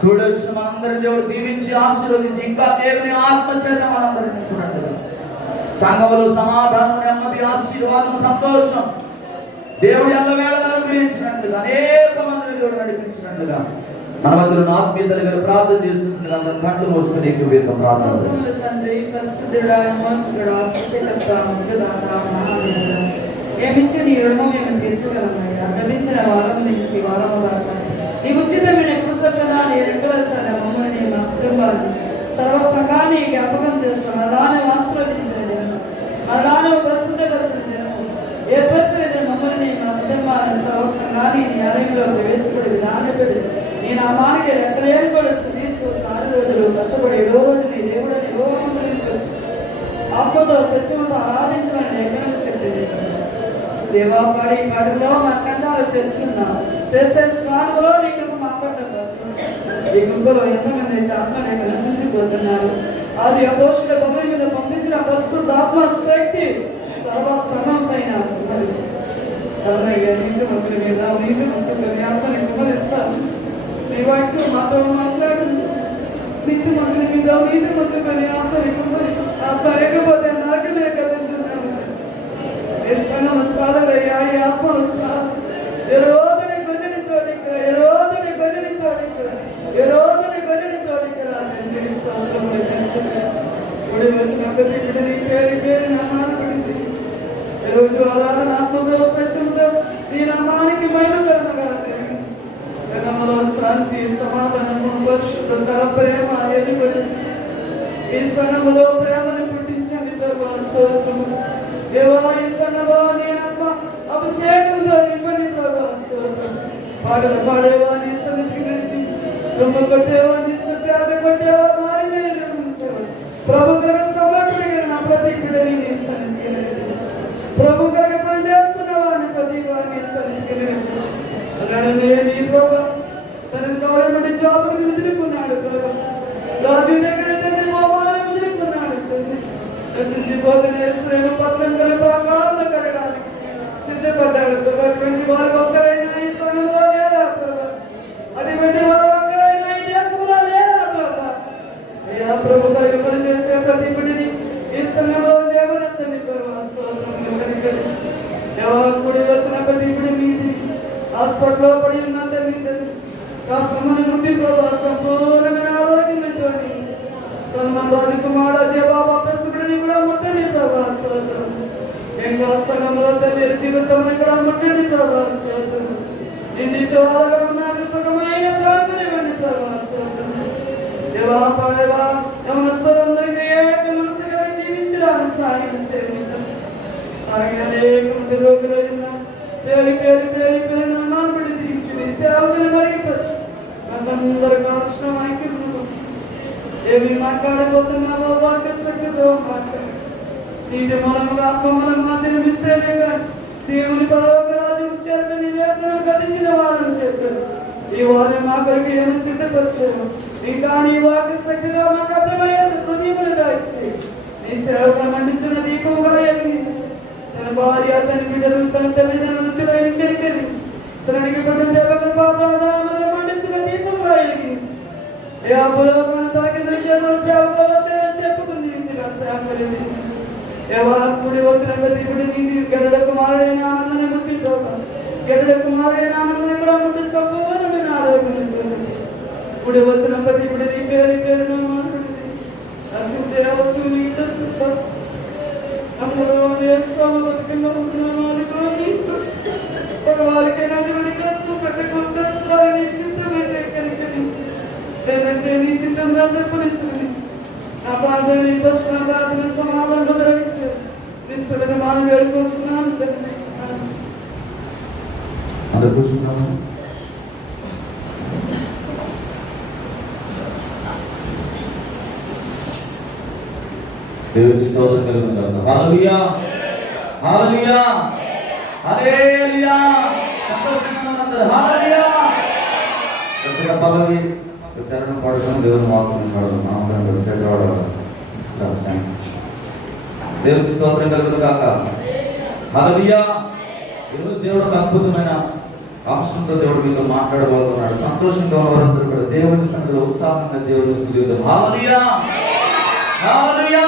చూడొచ్చిన మనందరి దేవుడు దీవించి ఆశీర్వదించి ఇంకా దేవుని ఆత్మచర్య మనందరినీ నింపునట్లుగా సంఘములో సమాధానం, నెమ్మది, ఆశీర్వాదం, సంతోషం దేవుడు ఎల్లవేళలా అనుగ్రహించినట్లుగా అనేక మందిని దేవుడు నడిపించినట్లుగా మన మధ్యలో ఆత్మీయతలు గారు ప్రార్థన చేస్తున్నట్లుగా అందరూ కళ్ళు మూసుకుని ఎక్కువ ప్రార్థన. తండ్రి పరిశుద్ధుడా, విమోచకుడా, సృష్టికర్త, ముఖ్యదాత, మహాదేవుడా, ఏమిచ్చి నీ రుణం మేము తీర్చగలమయ్యా. లభించిన వారం నుంచి వారం దాకా నీ ఉచితమైన కృతజ్ఞత నీ రెక్కలసారి మమ్మల్ని మా కుటుంబాన్ని సర్వ సంఘాన్ని జ్ఞాపకం చేస్తాం. అలానే ఆశీర్వదించండి, అలానే పరిశుద్ధపరిచిన ఏర్పరచలేదు మమ్మల్ని మా కుటుంబాన్ని సర్వ సంఘాన్ని నీ ఆలయంలో ప్రవేశపడి విధానపడి నీ నామానికి ఎక్కడేమి కూడా స్థితిస్తూ 4 రోజులు కష్టపడి 7వ రోజు నీ దేవుడని ఆత్మతో సత్యంతో ఆరాధించమని ఎక్కడ చెప్పింది. దేవా పడి పడిలో మా కండాలు తెచ్చున్నాం. చేసే స్నానంలో నీకు మాట్లాడతారు. ఈ గుంపులో ఎంతమంది అయితే ఆత్మని నివసించిపోతున్నారు. అది అపోషుల భూమి మీద పంపించిన పరిశుద్ధాత్మ శక్తి సర్వ సంఘం పైన నీకు మొక్కల మీద నీకు మొక్కలు ఆత్మని కుమరిస్తాను. నీ వాక్యం మాతో మాట్లాడు. నీకు మొక్కల మీద నీకు మొక్కలు ఆత్మని కుమరి ఆత్మ లేకపోతే నరకమే కదంటున్నాను. నమస్కారయ్యా, ఈ ఆత్మ నమస్కారం. ఏ రోజుని గజని తోడిక్కడ, ఏ రోజుని గజని తోడిక్కడ, ఏ రోజుని గజని తోడిక్కడ ఇప్పుడు వచ్చిన ప్రతి బిడ్డని పేరు పేరు నామాన్ని పడింది. ఏ రోజు అలాగే ఆత్మతో సత్యంతో ఈ నామానికి మహిమకరంగా సంగమలో శాంతి, సమాధానము, పరిశుద్ధత, ప్రేమ ఎదుగుతుంది. ఈ సంగములో ప్రేమను పుట్టించండి ప్రభు. స్తోత్రము దేవా. ఈ సంగమలో నీ ఆత్మ అభిషేకంతో నింపండి ప్రభు. స్తోత్రం. పాటలు పాడేవా నీ సన్నిధికి నడిపించి, రొమ్మ కొట్టేవా నీ సత్యాగ కొట్టేవా మారి నిర్మించేవా ప్రభు గారు సమర్పణ నా ప్రతి బిడ్డని నీ సన్నిధికి నడిపించి, ప్రభు గారు పనిచేస్తున్న వారిని ప్రతి వారిని సన్నిధికి నడిపించి నీ ప్రభు తన గవర్నమెంట్ జాబ్ వదులుకున్నాడు ప్రభు. రాజు దగ్గర తండ్రి మోమాన్ని వదులుకున్నాడు తండ్రి. నశించిపోతున్న శ్రేమ పత్రం గల ప్రకారం కలగాలి సిద్ధపడ్డాడు ప్రభు. అటువంటి వారు ఒక్కరైనా ఈ సంఘంలో లేదా ప్రభు? అటువంటి వారు ఒక్కరైనా ఈ దేశంలో లేదా ప్రభు? అయ్యా ప్రభు గారు పనిచేసే ప్రతి బిడ్డని ఈ సంఘంలో దేవనతని ప్రభు. దేవాకుడి వచ్చిన ప్రతి బిడ్డ మీది హాస్పిటల్లో పడి ఉన్న తల్లి కాస్మని నుండి ప్రభు సంపూర్ణమైన ఆరోగ్యమైనటువంటి సల్మాన్ రాజకుమార జవాబు అభ్యస్తుడిని కూడా ముట్టండి ప్రభు. స్తోత్రం. ఇంకా సగంలో తల్లి జీవితం కూడా ముట్టండి ప్రభు. స్తోత్రం. నిండి చోరగా నాకు సుఖమైన ప్రార్థనివ్వండి ప్రభు. స్తోత్రం. దేవా పడవా నమస్తరందరికీ మనసుగా జీవించడానికి సాయం చేయండి. అనేక మంది రోగులు పేరు పేరు పేరు పేరు నామాలు పడి తీర్చి సేవకులు మరిపచ్చు అందరూ కావలసిన వాక్యం ఏమి మాట్లాడబోతున్నావో వాక్య శక్తితో మాట్లాడు. నీటి మూలముగా ఆత్మ మనం మాత్రమిస్తేనే కానీ దేవుని పరలోక రాజ్యం చేత నీ వేదన గతించిన వారని చెప్పారు. ఈ వారం మా కొరకు ఏమి సిద్ధపరిచారు. ఇంకా నీ వాక్య శక్తిగా మాకు అర్థమయ్యే హృదయములుగా ఇచ్చి నీ సేవకు మండించిన దీపంగా ఎదిగించి తన భార్య తన బిడ్డలు తన తల్లిదండ్రులు తనకి కొట్టిన సేవకుల పాపాలను మండించిన దీపంగా ఎదిగించి ఏ అప్పులోకాన్ని తాకిన అందరూ సేవలో వచ్చారని చెప్పుకుని సేవ కలిసి ఎవరు కూడి వచ్చిన ప్రతి ఇప్పుడు నీకు గరుడ కుమారుడైన ఆనందాన్ని గుర్తించవుతాను. గరుడ కుమారుడైన ఆనందాన్ని కూడా ముట్టించుకోవాలని ఆరోగ్యం ఇప్పుడు వచ్చిన ప్రతి ఇప్పుడు నీ పేరు పేరు దేవచ్చు నీకు అందరూ వారికైనా ప్రతి కొందరు లేదంటే నీ చిత్తం రాజపడుతుంది. నా ప్రాంతాన్ని వచ్చిన ప్రార్థన సమాధానం బదిలించారు. నిశ్చలమైన మాను వేడుకొస్తున్నాను తండ్రి. అందరూ కూర్చున్నాము. దేవుడికి స్తోత్రం కలుగును గాక. హల్లెలూయా హల్లెలూయా హల్లెలూయా. సంతోషంగా ఉన్నందరూ హల్లెలూయా. ప్రతి పల్లవి చరణం పాడుతాం, దేవుని వాక్యం పాడుతాం. నామమున సెలవాడు. దేవుడికి స్తోత్రం కలుగును గాక. హల్లెలూయా. ఈరోజు దేవుడు ఒక అద్భుతమైన అంశంతో దేవుడు మీతో మాట్లాడబోతున్నాడు. సంతోషంగా ఉన్నవారందరూ కూడా దేవుని సన్నిధిలో ఉత్సాహంగా దేవుని స్తుతిద్దాం. హల్లెలూయా హల్లెలూయా.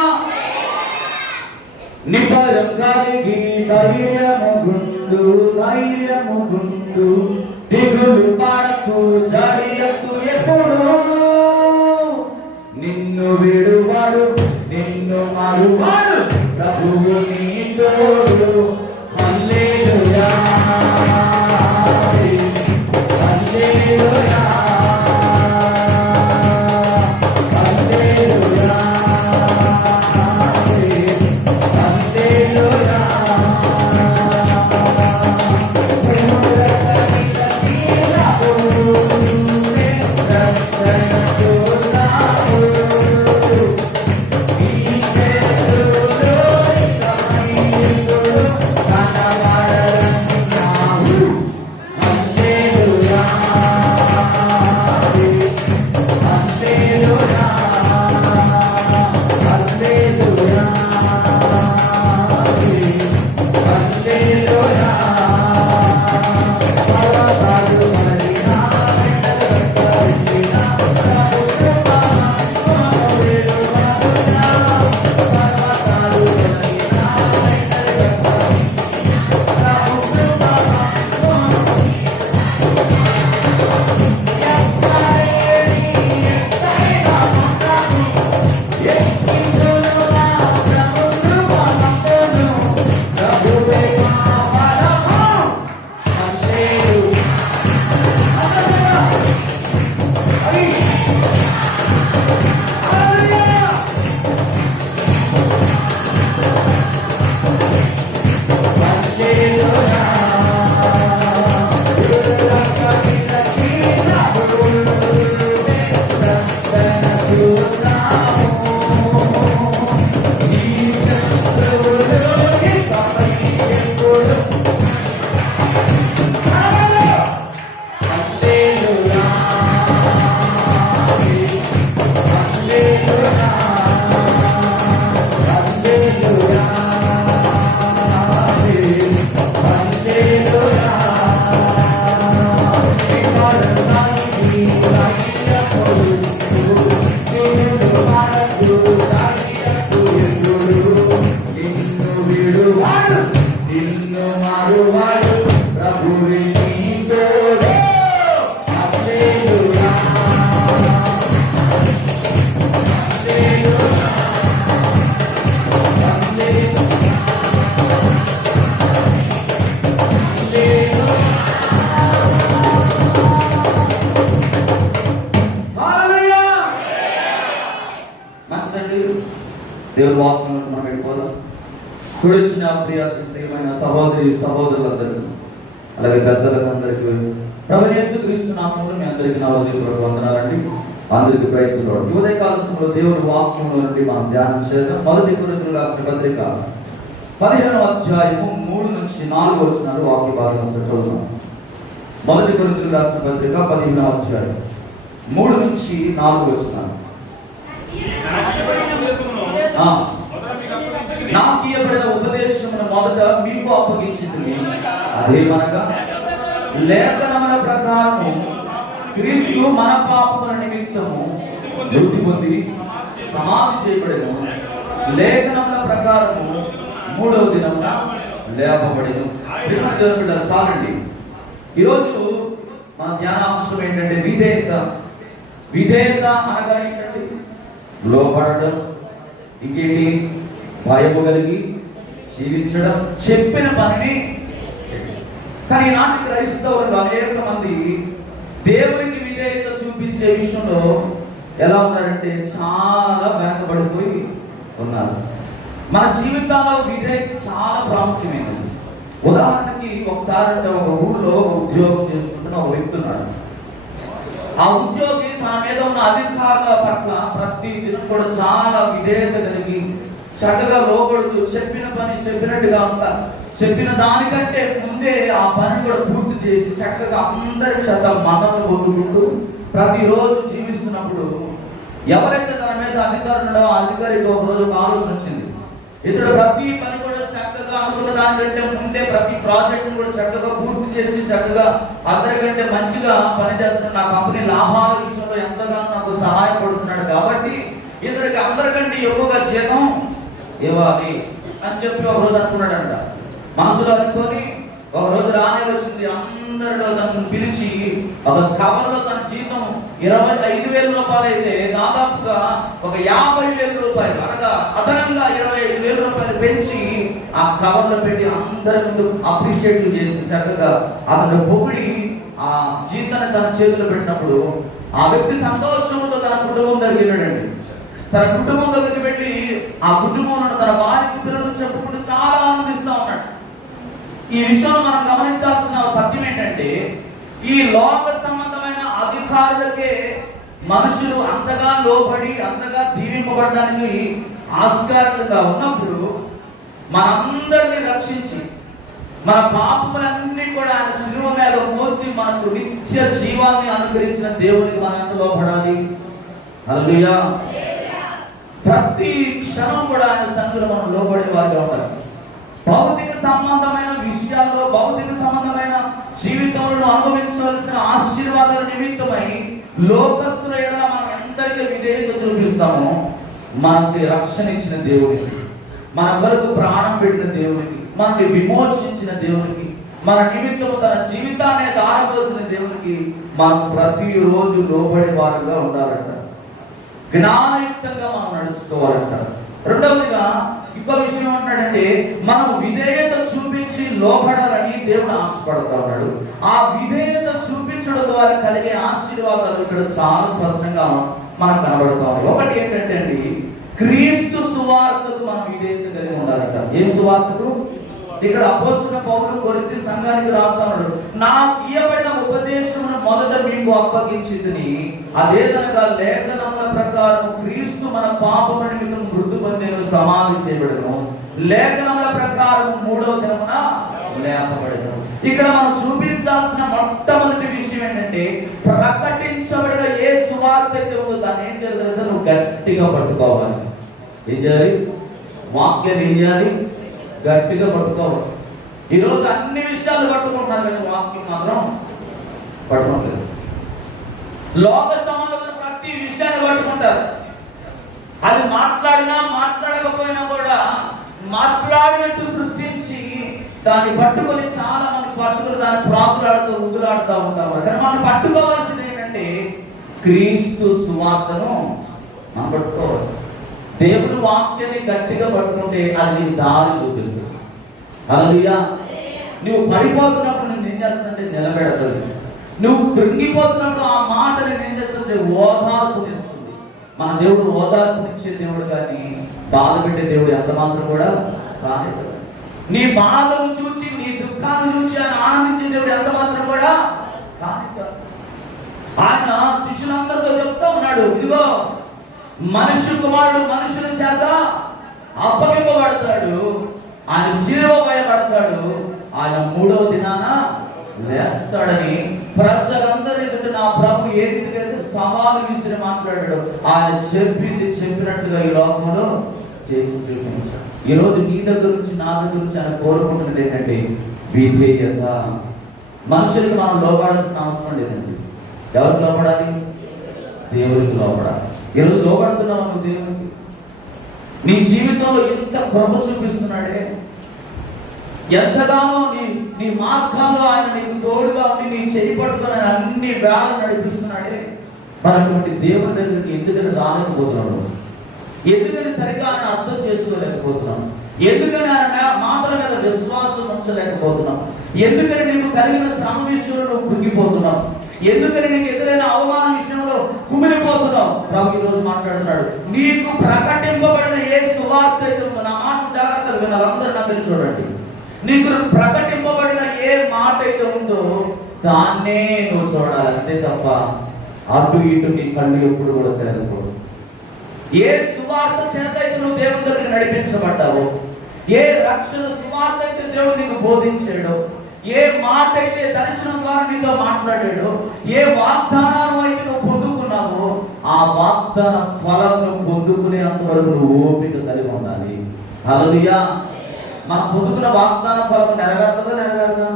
నిపరం కలిగి ధైర్యముగుండు దిగులు పడకు జరియకు ఎప్పుడు. నిన్ను విడువాడు నిన్ను మరువాడు ప్రభువు నీ తోడు. హల్లెలూయా హల్లెలూయా హల్లెలూయా దేవుని వాక్యం మనం వెళ్ళిపోదాం. కూడొచ్చిన ప్రియమైన సహోదరి సహోదరులందరూ అలాగే పెద్దలందరికీ ప్రభువు యేసుక్రీస్తు నామములో మీ అందరికీ నా హృదయపూర్వక వందనాలండి. అందరికీ ప్రైజ్ ది లార్డ్. ఉదయ కాలంలో దేవుని వాక్యంలో నుండి మనం ధ్యానం చేద్దాం. మొదటి కొరింథీయులకు రాసిన పత్రిక 15వ అధ్యాయము 3 నుంచి 4 వచనాలు వాక్య భాగంలో చదువుతాం. మొదటి కొరింథీయులకు రాసిన పత్రిక 15వ అధ్యాయం 3 నుంచి 4 వచనాలు. నాకు ఇవ్వబడిన ఉపదేశమును మొదట మీకు అప్పగించింది. అదేమనగా లేఖనముల ప్రకారము క్రీస్తు మన పాపముల నిమిత్తము మృతి పొంది సమాధి చేయబడెను, లేఖనముల ప్రకారము మూడవ దినమున లేపబడెను. దేవుని బిడ్డలు చాలండి. ఈరోజు మన ధ్యానాంశం ఏంటంటే విధేయత. విధేయత అనగా ఏంటండి? లోబడడం, ఇంకేంటి? భయము కలిగి జీవించడం, చెప్పిన పనిని. కానీ ఈనాటి క్రైస్తవులు అనేక మంది దేవునికి విధేయత చూపించే విషయంలో ఎలా ఉన్నారంటే చాలా వెనకబడిపోయి ఉన్నారు. మన జీవితాల్లో విధేయత చాలా ప్రాముఖ్యమైనది. ఉదాహరణకి ఒకసారి అంటే ఒక ఊళ్ళో ఉద్యోగం చేసుకుంటున్న ఒక వ్యక్తి ఉన్నాడు. ఆ ఉద్యోగి తన మీద ఉన్న అధికారుల పట్ల ప్రతి దినం కూడా చాలా విధేయత కలిగి చక్కగా లోబడుతూ చెప్పిన పని చెప్పినట్టుగా ఉంటారు. చెప్పిన దానికంటే ముందే ఆ పని కూడా పూర్తి చేసి చక్కగా అందరి చేత మద్దతు పొందుకుంటూ ప్రతిరోజు జీవిస్తున్నప్పుడు ఎవరైతే తన మీద అధికారులు ఉన్నాడో ఆ అధికారికి ఒక రోజు ఆలోచన వచ్చింది. ఇతడు ప్రతి పని కూడా చక్కగా అనుకున్న దానికంటే ముందే ప్రతి ప్రాజెక్ట్ కూడా చక్కగా పూర్తి చేసి చక్కగా అందరికంటే మంచిగా పనిచేస్తున్న నా కంపెనీ లాభాల విషయంలో ఎంతగానో నాకు సహాయపడుతున్నాడు కాబట్టి ఇతడికి అందరికంటే ఎక్కువగా జీతం ఇవ్వాలి అని చెప్పి ఒక రోజు అనుకున్నాడంట. మనసులో అనుకొని ఒక రోజు రానే వచ్చింది. అందరిలో తనను పిలిచి ఒక కవర్లో తన జీతం 25,000 రూపాయలు అయితే దాదాపుగా ఒక 50,000 రూపాయలు అనగా అదనంగా 25,000 రూపాయలు పెంచి ఆ కవర్లో పెట్టి అందరి ముందు అప్రిషియేట్ చేసి చక్కగా అతను పొగిడి ఆ జీతాన్ని తన చేతిలో పెట్టినప్పుడు ఆ వ్యక్తి సంతోషంతో తన కుటుంబం దగ్గరికి వెళ్ళాడండి. తన కుటుంబం దగ్గరికి వెళ్ళి ఆ కుటుంబంలో తన భార్య పిల్లలు చెప్పుకుంటూ చాలా ఆనందిస్తా ఉన్నాడు. ఈ విషయంలో మనం గమనించాల్సిన సత్యం ఏంటంటే ఈ లోక సంబంధమైన అధికారులకే మనుషులు అంతగా లోబడి అంతగా దీవింపబడడానికి ఆస్కారంగా ఉన్నప్పుడు మనందరినీ రక్షించి మన పాపములన్నీ కూడా ఆయన శిలువ మీద మోసి మనకు నిత్య జీవాన్ని అనుగ్రహించిన దేవునికి మనం ఎంత లోబడాలి? హల్లెలూయా. ప్రతి క్షణం కూడా ఆయన సన్నిధిలో మనం లోబడే వారిగా ఉండాలి. భౌతిక సంబంధమైన విషయాల్లో భౌతిక సంబంధమైన జీవితంలో అనుభవించవలసిన ఆశీర్వాదాల నిమిత్తమై లోకస్తుల ఎడల మనం ఎంతైతే విధేయత చూపిస్తామో మనకి రక్షణ ఇచ్చిన దేవుడికి, మన వరకు ప్రాణం పెట్టిన దేవుడికి, మనకి విమోచించిన దేవుడికి, మన నిమిత్తం తన జీవితాన్ని దారపోసిన దేవుడికి మనం ప్రతిరోజు లోబడి వారుగా ఉండాలంట. జ్ఞానయుక్తంగా మనం నడుచుకోవాలంట. రెండవదిగా ఇంకో విషయం అంటాడంటే మనం విధేయత చూపించి లోపడాలని దేవుడు ఆశపడతా ఉన్నాడు. ఆ విధేయత చూపించడం ద్వారా కలిగే ఆశీర్వాదాలు ఇక్కడ చాలా స్పష్టంగా మనకు కనబడతా ఉన్నాయి. ఒకటి ఏంటంటే అండి, క్రీస్తు సువార్తకు మనం విధేయత కలిగి ఉండాలంట. ఏం సువార్తకు? ఇక్కడ అపోస్తలుడైన పౌలు కొరింథీ సంఘానికి రాస్తున్నాడు, నాకు ఇయ్యబడిన ఉపదేశమును మొదట మీకు అప్పగించితిని, అదేదనగా లేఖనముల ప్రకారం క్రీస్తు మన పాపముల నిమిత్తం మృతి పొందెను, సమాధి చేయబడెను, లేఖనముల ప్రకారం మూడవ దినమున లేపబడెను. ఇక్కడ మనం చూపించాల్సిన మొట్టమొదటి విషయం ఏంటంటే ప్రకటించబడిన ఏ సువార్త అయితే ఉందో దాన్ని ఏం చేయాలి? నువ్వు గట్టిగా పట్టుకోవాలి. ఏం చేయాలి? వాక్యాన్ని ఏం చేయాలి? గట్టిగా పట్టుకోవాలి. ఈరోజు అన్ని విషయాలు పట్టుకుంటున్నారు కానీ వాక్యం మాత్రం పట్టుకోలేదు. లోక సంబంధమైన ప్రతి విషయాన్ని పట్టుకుంటారు. అది మాట్లాడినా మాట్లాడకపోయినా కూడా మాట్లాడినట్టు సృష్టించి దాన్ని పట్టుకొని చాలా మంది పట్టుకుని దాన్ని ప్రాకులాడుతూ ఉగులాడుతూ ఉంటారు. కానీ మనం పట్టుకోవాల్సింది ఏంటంటే క్రీస్తు సువార్తను మనం పట్టుకోవాలి. దేవుని వాక్యాన్ని గట్టిగా పట్టుకుంటే అది నీకు దారి చూపిస్తుంది. హల్లెలూయా. నువ్వు పడిపోతున్నప్పుడు నేను ఏం చేస్తుందంటే నిలబెడతాడు. నువ్వు కృంగిపోతున్నప్పుడు ఆ మాట నేను ఏం చేస్తుంటే ఓదార్పునిస్తుంది. మన దేవుడు ఓదార్పునిచ్చే దేవుడు కానీ బాధ పెట్టే దేవుడు ఎంత మాత్రం కూడా కాదు. నీ బాధను చూసి నీ దుఃఖాన్ని చూసి ఆయన ఆనందించే దేవుడు ఎంత మాత్రం కూడా కాదు. ఆయన శిష్యులందరితో చెప్తా ఉన్నాడు, ఇదిగో మనుష్య కుమారుడు మనుషుల చేత అప్పగింపబడతాడు, ఆయన శిలువ వేయబడతాడు, ఆయన మూడవ దినాన లేస్తాడని ప్రజలందరూ ఎదుట నా ప్రభు ఏ రీతిగా సవాలు విసిరి మాట్లాడాడు. ఆయన చెప్పింది చెప్పినట్టుగా ఈ లోకంలో చేసి చూపించాడు. ఈరోజు నీ దగ్గర నుంచి నా దగ్గర నుంచి ఆయన కోరుకుంటున్నది ఏంటంటే విధేయత. మనుషులకు మనం లోపడాల్సిన అవసరం లేదండి. ఎవరికి లోపడాలి? దేవుడికి లోపడాలి. ఈరోజు లోపడుతున్నావు దేవుడికి. నీ జీవితంలో ఎంత కృప చూపిస్తున్నాడే, ఎంతగానో నీ మార్గాల్లో ఆయన నీకు తోడుగా ఉండి నీ చేయి పట్టుకొని ఆయన అన్ని వేళలు నడిపిస్తున్నాడే. మరి అటువంటి దేవుని దగ్గరికి ఎందుకని రాలేకపోతున్నాడు? ఎందుకని సరిగ్గా ఆయన అర్థం చేసుకోలేకపోతున్నాం? ఎందుకని ఆయన మాటల మీద విశ్వాసం ఉంచలేకపోతున్నాం? ఎందుకని నీకు కలిగిన శ్రమ విషయంలో నువ్వు కృంగిపోతున్నావు? ఎందుకని నీకు ఎదురైన అవమానం విషయంలో కుమిలిపోతున్నావు? ప్రభు ఈరోజు మాట్లాడుతున్నాడు, నీకు ప్రకటింపబడిన ఏ సువార్త అయితే ఉందో, నా మాట జాగ్రత్తగా వినాలి అందరూ, నా పేరు చూడండి, నీకు ప్రకటింపబడిన ఏ మాట అయితే ఉందో దాన్నే నువ్వు చూడాలి, అంతే తప్ప అటు ఇటు నీ కళ్ళు ఎప్పుడు కూడా తిరగకూడదు. ఏ సువార్త చేత అయితే నువ్వు దేవుని దగ్గర నడిపించబడ్డావో, ఏ రక్షణ సువార్త అయితే దేవుడు నీకు బోధించాడో, ఏ మాట అయితే దర్శనం ద్వారా నీతో మాట్లాడాడో, ఏ వాగ్దానం అయితే నువ్వు పొందుకున్నావో, ఆ వాగ్దాన ఫలం పొందుకునేంత వరకు నువ్వు ఓపిక కలిగి ఉండాలి. హల్లెలూయా. మనం పొందుకున్న వాగ్దాన ఫలం నెరవేరుతుందా నెరవేరదా?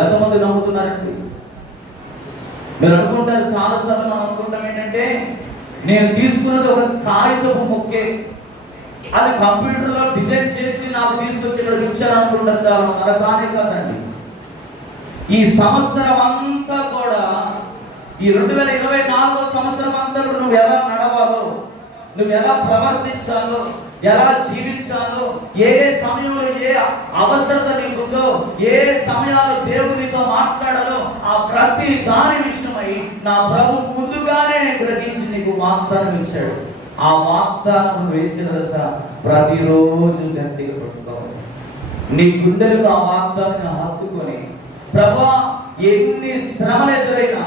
ఎంతమంది నమ్ముతున్నారండి? మీరు అనుకుంటారు, చాలాసార్లు మనం అనుకుంటాం ఏంటంటే, నేను తీసుకున్నది ఒక కాగితపు ముక్కే, అది కంప్యూటర్లో డిజైన్ చేసి నాకు తీసుకొచ్చి ఇక్కడ ఇచ్చారు అనుకుంటారు. అలా కానే కాదండి. ఈ సంవత్సరం అంతా కూడా, ఈ 2024 సంవత్సరం అంతా కూడా నువ్వు ఎలా నడవాలో, నువ్వు ఎలా ప్రవర్తించాలో, ఎలా జీవించాలో, ఏ సమయంలో ఏ అవసరత నీకుందో, ఏ సమయాల్లో దేవునితో మాట్లాడాలో, ఆ ప్రతి దాని విషయమై నా ప్రభు ముందుగానే గ్రహించి నీకు వాగ్దానం ఇచ్చాడు. ఆ వాగ్దానం నువ్వు వేసిన దశ ప్రతిరోజు గట్టిగా పట్టుకోవాలి. నీ గుండెలకు ఆ వాగ్దానాన్ని హత్తుకొని, ప్రభా ఎన్ని శ్రమలు ఎదురైనా,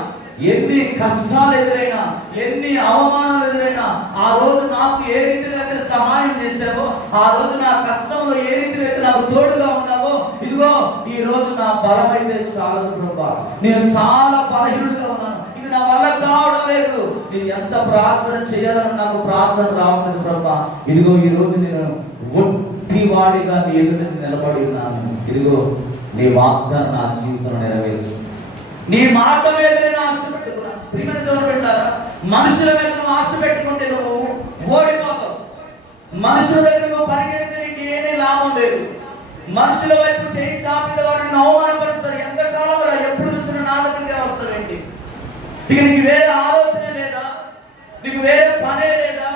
ఎన్ని కష్టాలు ఎదురైనా, ఎన్ని అవమానాలు ఎదురైనా, ఆ రోజు నాకు ఏ రీతిలో అయితే సహాయం చేశావో, ఆ రోజు నా కష్టంలో ఏ రీతిలో అయితే నాకు తోడుగా ఉన్నావో, ఇదిగో ఈ రోజు నా బలం అయితే చాలదు ప్రభా, నేను చాలా బలహీనుడిగా ఉన్నాను, ఇది నా వల్ల కావడం లేదు, నేను ఎంత ప్రార్థన చేయాలని నాకు ప్రార్థన రావట్లేదు ప్రభా, ఇదిగో ఈ రోజు నేను ఒట్టి వాడిగా నీ ఎదుట నిలబడి ఉన్నాను, ఇదిగో నీ వాగ్దానం నా జీవితంలో నెరవేర్చు. నీ మాట మీద నేను ఆశ పెట్టుకున్నాను. ప్రియమైన దేవుని బిడ్డలారా, మనుషుల మీద నువ్వు ఆశ పెట్టుకుంటే నువ్వు ఓడిపోతావు. మనుషుల దగ్గర నువ్వు పరిగెడితే నీకు ఏమీ లాభం లేదు. మనుషుల వైపు చేయి చాపిన వారిని అవమానపరుస్తారు. ఎంతకాలం రా, ఎప్పుడు చూసిన నా దగ్గరికి వస్తావేంటి? ఇక నీకు వేరే ఆలోచన లేదా? నీకు వేరే పనే లేదా?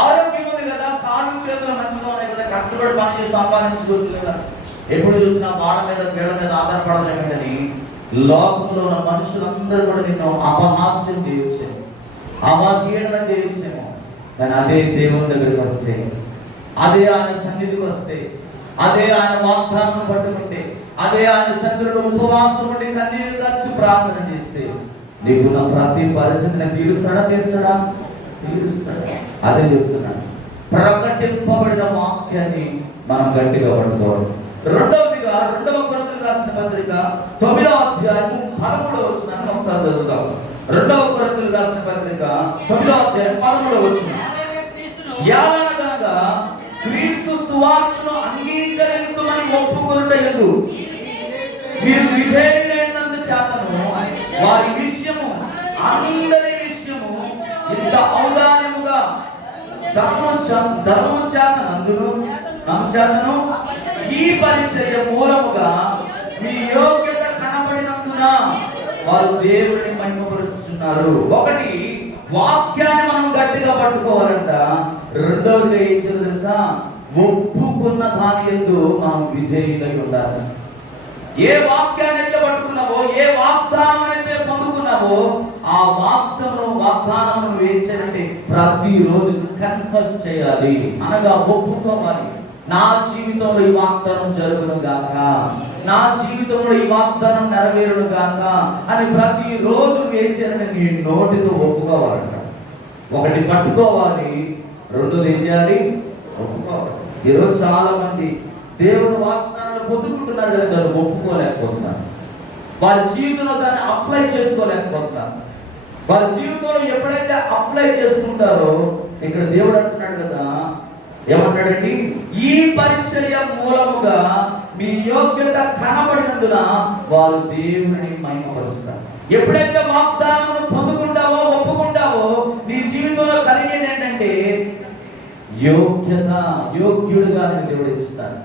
ఆరోగ్యం ఉంది కదా, కాళ్ళు చేతులు మంచిగా ఉన్నాయి కదా, కష్టపడి పని చేసి సంపాదించుకోవచ్చు కదా, ఎప్పుడు చూసినా వాడ మీద పేడ మీద ఆధారపడలేమని లోకంలో ఉన్న మనుషులందరూ కూడా నిన్ను అపహాస్యం చేయొచ్చేమో, అవహేళన చేయొచ్చేమో. కానీ అదే దేవుని దగ్గరికి వస్తే, అదే ఆయన సన్నిధికి వస్తే, అదే ఆయన వాగ్దానం పట్టుకుంటే, అదే ఆయన సన్నిధిలో ఉపవాసం ఉండి కన్నీరు తెచ్చి ప్రార్థన చేస్తే, నీకున్న ప్రతి పరిస్థితిని తీరుస్తాడా? తీర్చడా? తీరుస్తాడా? అదే చెప్తున్నాడు. ప్రకటింపబడిన వాక్యాన్ని మనం గట్టిగా పట్టుకోవాలి. రెండవదిగా 2వ కొరింథీయులకు రాసిన పత్రిక 9వ అధ్యాయం 13వ వచనాన్ని ఒకసారి చదువుదాం. 2వ కొరింథీయులకు రాసిన పత్రిక 9వ అధ్యాయం 13వ వచనం. యాలనగా క్రీస్తు సువార్తను అంగీకరించుమని ఒప్పుకొనుట యందు మీరు విధేయులైనందు చేతను వారి విషయము, అందరి విషయము ఇంత ఔదార్యముగా ధర్మము చేత నమ్ముచాతను ఈ పరిచర్య మూలముగా మీ యోగ్యత కనబడినందున వారు దేవుని మహిమపరుచున్నారు. ఒకటి, వాక్యాన్ని మనం గట్టిగా పట్టుకోవాలంట. రెండవది ఏం తెలుసా? ఒప్పుకున్న దాని యందు మనం విధేయులై ఉండాలి. ఏ వాక్యాన్ని అయితే పట్టుకున్నావో, ఏ వాగ్దానం అయితే పొందుకున్నావో, ఆ వాగ్దానం వేయించాలంటే ప్రతిరోజు కన్ఫెస్ చేయాలి, అనగా ఒప్పుకోవాలి. నా జీవితంలో ఈ వాగ్దానం జరుగును గాక, నా జీవితంలో ఈ వాగ్దానం నెరవేరును గాక అని ప్రతిరోజు వేయించాలని నీ నోటితో ఒప్పుకోవాలంట. ఒకటి పట్టుకోవాలి, రెండోది ఏం చేయాలి? ఒప్పుకోవాలి. ఈరోజు చాలా మంది దేవుని వాగ్దానాలు పొందుకుంటున్నారు కదా, దాన్ని ఒప్పుకోలేకపోతున్నారు. వారి జీవితంలో దాన్ని అప్లై చేసుకోలేకపోతున్నారు. వారి జీవితంలో ఎప్పుడైతే అప్లై చేసుకుంటారో, ఇక్కడ దేవుడు అంటున్నాడు కదా, ఏమంటాడండి? ఈ పరిచర్య మూలముగా మీ యోగ్యత కనబడినందున వారు దేవుని మహిమపరుస్తారు. ఎప్పుడైతే వాగ్దానం పొందుకుంటావో, ఒప్పుకుంటావో, నీ జీవితంలో కలిగేది ఏంటంటే యోగ్యుడుగా నేను దేవుడు ఇస్తాడు.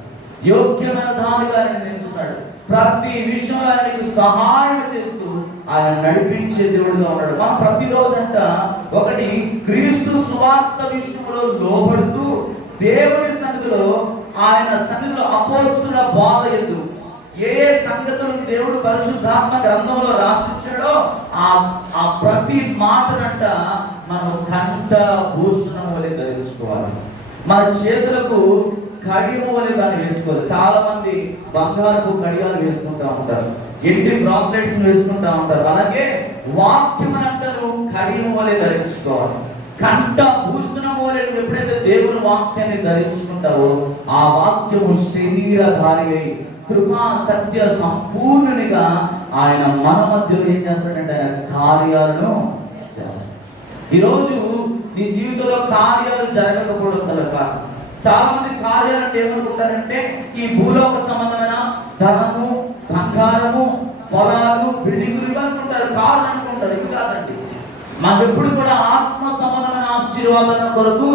యోగ్యమైన దానిగా నేను ఎంచుతాడు. ప్రతి విషయంలో నీకు సహాయం చేస్తూ ఆయన నడిపించే దేవుడుగా ఉన్నాడు. మనం ప్రతిరోజంట ఒకటి క్రీస్తు సువార్త విషయంలో లోబడుతూ దేవుని సన్నిధిలో ఆయన సన్నిధిలో అపోస్తుల బాధ ఎందు ఏ సంగతులు దేవుడు పరిశుద్ధాత్మ గ్రంథంలో రాసిచ్చాడో ఆ ప్రతి మాటనంట మనం కంఠ భూషణం వలె ధరించుకోవాలి. మన చేతులకు కడియము వలె దాన్ని వేసుకోవాలి. చాలా మంది బంగారపు కడియాలు వేసుకుంటా ఉంటారు, ఎండి బ్రాస్లెట్స్ వేసుకుంటా ఉంటారు. అలాగే వాక్యం అంటారు కడియము వలె ధరించుకోవాలి. కంఠ భూషణం వలె నువ్వు ఎప్పుడైతే దేవుని వాక్యాన్ని ధరించుకుంటావో ఆ వాక్యము శరీరధారి అయి కృపా సత్య సంపూర్ణునిగా ఆయన మన మధ్యలో ఏం చేస్తాడంటే ఆయన కార్యాలను చేస్తాడు. ఈరోజు నీ జీవితంలో కార్యాలు జరగకపోవడం కనుక చాలా మంది కార్యాలంటే ఏమనుకుంటారంటే ఈ భూలోక సంబంధమైన ధనము, బంగారము, పొలాలు, బిల్డింగులు ఇవి అనుకుంటారు, కార్లు అనుకుంటారు. ఇవి కాదండి. మనం ఎప్పుడు కూడా ఆత్మ సంబంధమైన ఆశీర్వాదాల కొరకు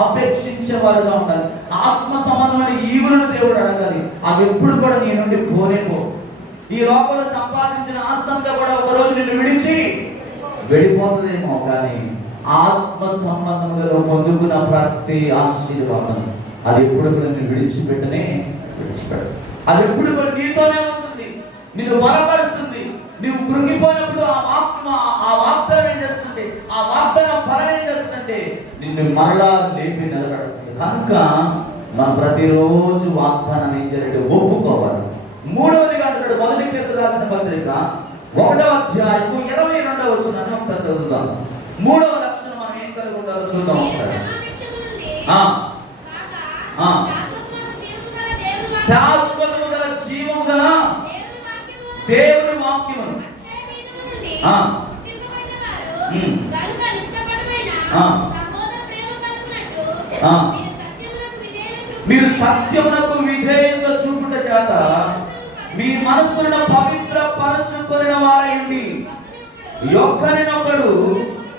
అపేక్షించేవారుగా ఉండాలి. ఆత్మ సంబంధమైన ఈవులను దేవుడు అడగాలి. అవి ఎప్పుడు కూడా నీ నుండి కోరేపో. ఈ లోపల సంపాదించిన ఆస్తంతా కూడా ఒకరోజు నిన్ను విడిచి వెళ్ళిపోతుందేమో, కానీ ఆత్మ సంబంధంలో పొందుకున్న ప్రతి ఆశీర్వాదం అది ఎప్పుడు కూడా నేను విడిచిపెట్టనే విడిచిపెట్టు. అది ఎప్పుడు కూడా నీతోనే ఉంటుంది, నిన్ను బలపరుస్తుంది. నీవు కృంగిపోయినప్పుడు ఆ వాగ్దానం ఏం చేస్తుంది, ఆ వాగ్దానం ఫలం ఏం చేస్తుందంటే నిన్ను మరలా లేపి నిలబడుతుంది. కనుక మనం ప్రతిరోజు వాగ్దానం ఏం చేయాలంటే ఒప్పుకోవాలి. మూడవదిగా అంటాడు మొదటి పేతురు రాసిన పత్రిక 1వ అధ్యాయము 22వ వచనాన్ని ఒకసారి చదువుదాం. మూడవ లక్షణం మనం ఏం కలిగి ఉండాలో చూద్దాం ఒకసారి. శాశ్వతము గల జీవము గల దేవుని వాక్యమును మీరు సత్యమునకు విధేయత చూపుట చేత మీ మనస్సును పవిత్ర పరచుకొనిన వారైంది ఒకరినొకడు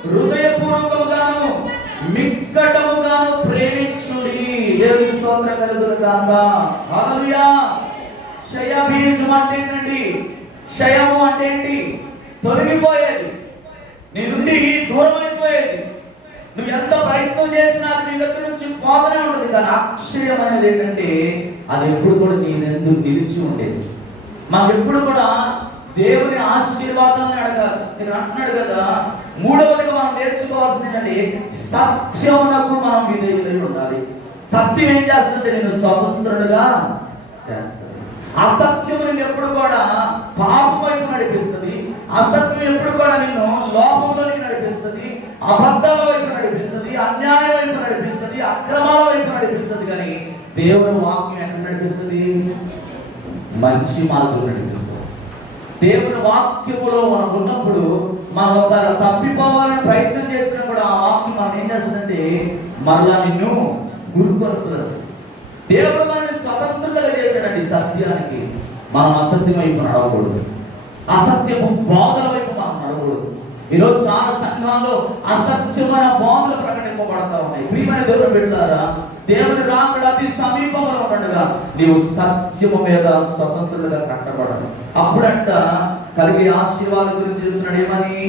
హృదయపూర్వకముగాను మిక్కటముగాను ప్రేమించుడి. దేవుని స్తోత్రం కలుగును గాక. హల్లెలూయా. క్షయబీజం అంటే ఏంటండి? క్షయము అంటే ఏంటి? తొలగిపోయేది, నీ నుండి దూరం అయిపోయేది. నువ్వు ఎంత ప్రయత్నం చేసినా అది నీ దగ్గర నుంచి పోతూనే ఉంటుంది. కానీ అక్షయం అనేది ఏంటంటే అది ఎప్పుడు కూడా నీ ఎందుకు నిలిచి ఉండేది. మనం ఎప్పుడు కూడా దేవుని ఆశీర్వాదాన్ని అడగాలి. నేను అంటున్నాడు కదా, మూడవదిగా మనం నేర్చుకోవాల్సింది సత్యమునకు మనం విధేయులై ఉండాలి. సత్యం ఏం చేస్తుందంటే నేను స్వతంత్రుడుగా చేస్తాను. అసత్యం నిన్ను ఎప్పుడు కూడా పాపం వైపు నడిపిస్తుంది. అసత్యం ఎప్పుడు కూడా నిన్ను లోపంలోకి నడిపిస్తుంది, అబద్ధాల వైపు నడిపిస్తుంది, అన్యాయం వైపు నడిపిస్తుంది, అక్రమాల వైపు నడిపిస్తుంది. కానీ దేవుని వాక్యం ఎక్కడ నడిపిస్తుంది? మంచి మార్గం నడిపిస్తుంది. దేవుని వాక్యములో మనం ఉన్నప్పుడు మనం ఒక తప్పిపోవాలని ప్రయత్నం చేసినా కూడా ఆ వాక్యం మనం ఏం చేస్తుందంటే మరలా నిన్ను గుర్తుపడుతుంది. దేవుడు మనల్ని స్వతంత్రంగా చేశాడండి సత్యానికి. మనం అసత్యం వైపు నడవకూడదు, అసత్యపు బోధల వైపు మనం నడవకూడదు. ఈరోజు చాలా సంఘాల్లో అసత్యమైన బోధలు ప్రకటింపబడతా ఉన్నాయి. ప్రియమైన దేవుడు బిడ్డలారా, దేవుని రాకడ అతి సమీపంలో ఉండగా నీవు సత్యము మీద స్వతంత్రులుగా కట్టబడను. అప్పుడంట కలిగే ఆశీర్వాదం గురించి చెబుతున్నాడు. ఏమని?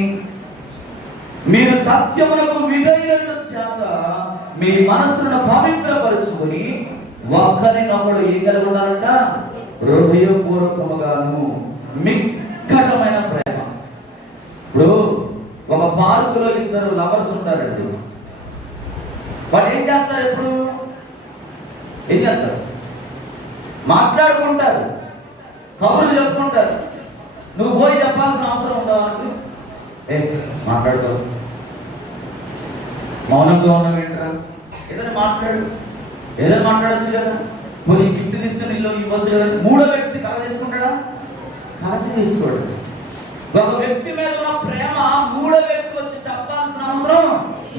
మీరు సత్యమునకు విధేయుల చేత మీ మనస్సును పవిత్రపరుచుకొని ఒకరినొకడు ఏం కలిగి ఉండాలంట? హృదయపూర్వకముగాను మిక్కటమైన ప్రేమ. ఇప్పుడు ఒక పార్కులో ఇద్దరు లవర్స్ ఉంటారండి. వాళ్ళు ఏం చేస్తారు? ఎప్పుడు ఏం చేస్తారు? మాట్లాడుకుంటారు, కబుర్లు చెప్పుకుంటారు. నువ్వు పోయి చెప్పాల్సిన అవసరం ఉందా వాళ్ళకి? మాట్లాడుకో, మౌనంగా ఉన్నావేంట్రా? ఏదైనా మాట్లాడు, ఏదైనా మాట్లాడచ్చు కదా. పోయి గిఫ్ట్ తీసుకొని ఇల్లు ఇవ్వచ్చు కదా. మూడో వ్యక్తి కల తీసుకుంటాడా? కలెక్ట్ తీసుకోడు. ఒక వ్యక్తి మీద ఉన్న ప్రేమ మూడో వ్యక్తి వచ్చి చెప్పాల్సిన అవసరం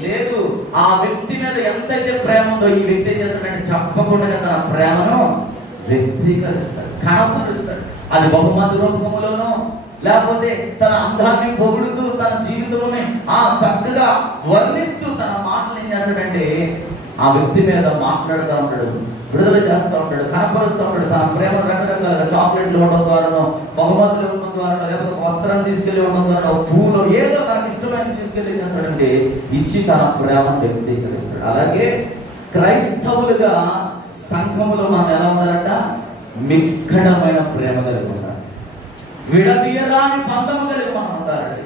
లేదు. ఆ వ్యక్తి మీద ఎంతైతే ప్రేమ ఉందో ఈ వ్యక్తి ఏం చేస్తాడంటే చెప్పకుండా తన ప్రేమను వ్యక్తీకరిస్తాడు, కనపరుస్తాడు. అది బహుమతి రూపంలోనో లేకపోతే తన అందాన్ని పొగుడుతూ తన జీవితంలోనే చక్కగా వర్ణిస్తూ తన మాటలు ఏం చేస్తాడంటే ఆ వ్యక్తి మీద మాట్లాడుతూ ఉంటాడు, విడుదల చేస్తూ ఉంటాడు, కనపరుస్తూ ఉంటాడు. తన ప్రేమ రకరకాలుగా చాక్లెట్లు ఇవ్వడం ద్వారానో, బహుమతులు ఇవ్వడం ద్వారా, లేకపోతే వస్త్రాన్ని తీసుకెళ్ళి ఇవ్వడం ద్వారా, పూలు ఏదో తనకు ఇష్టమైన తీసుకెళ్ళి చేస్తాడంటే ఇచ్చి తన ప్రేమను వ్యక్తీకరిస్తాడు. అలాగే క్రైస్తవులుగా సంఘములో మనం ఎలా ఉన్నారంట? మిక్కడమైన ప్రేమ కలిగి ఉండాలి. విడదీయరాని బంధము కలిగి మనం ఉండాలండి.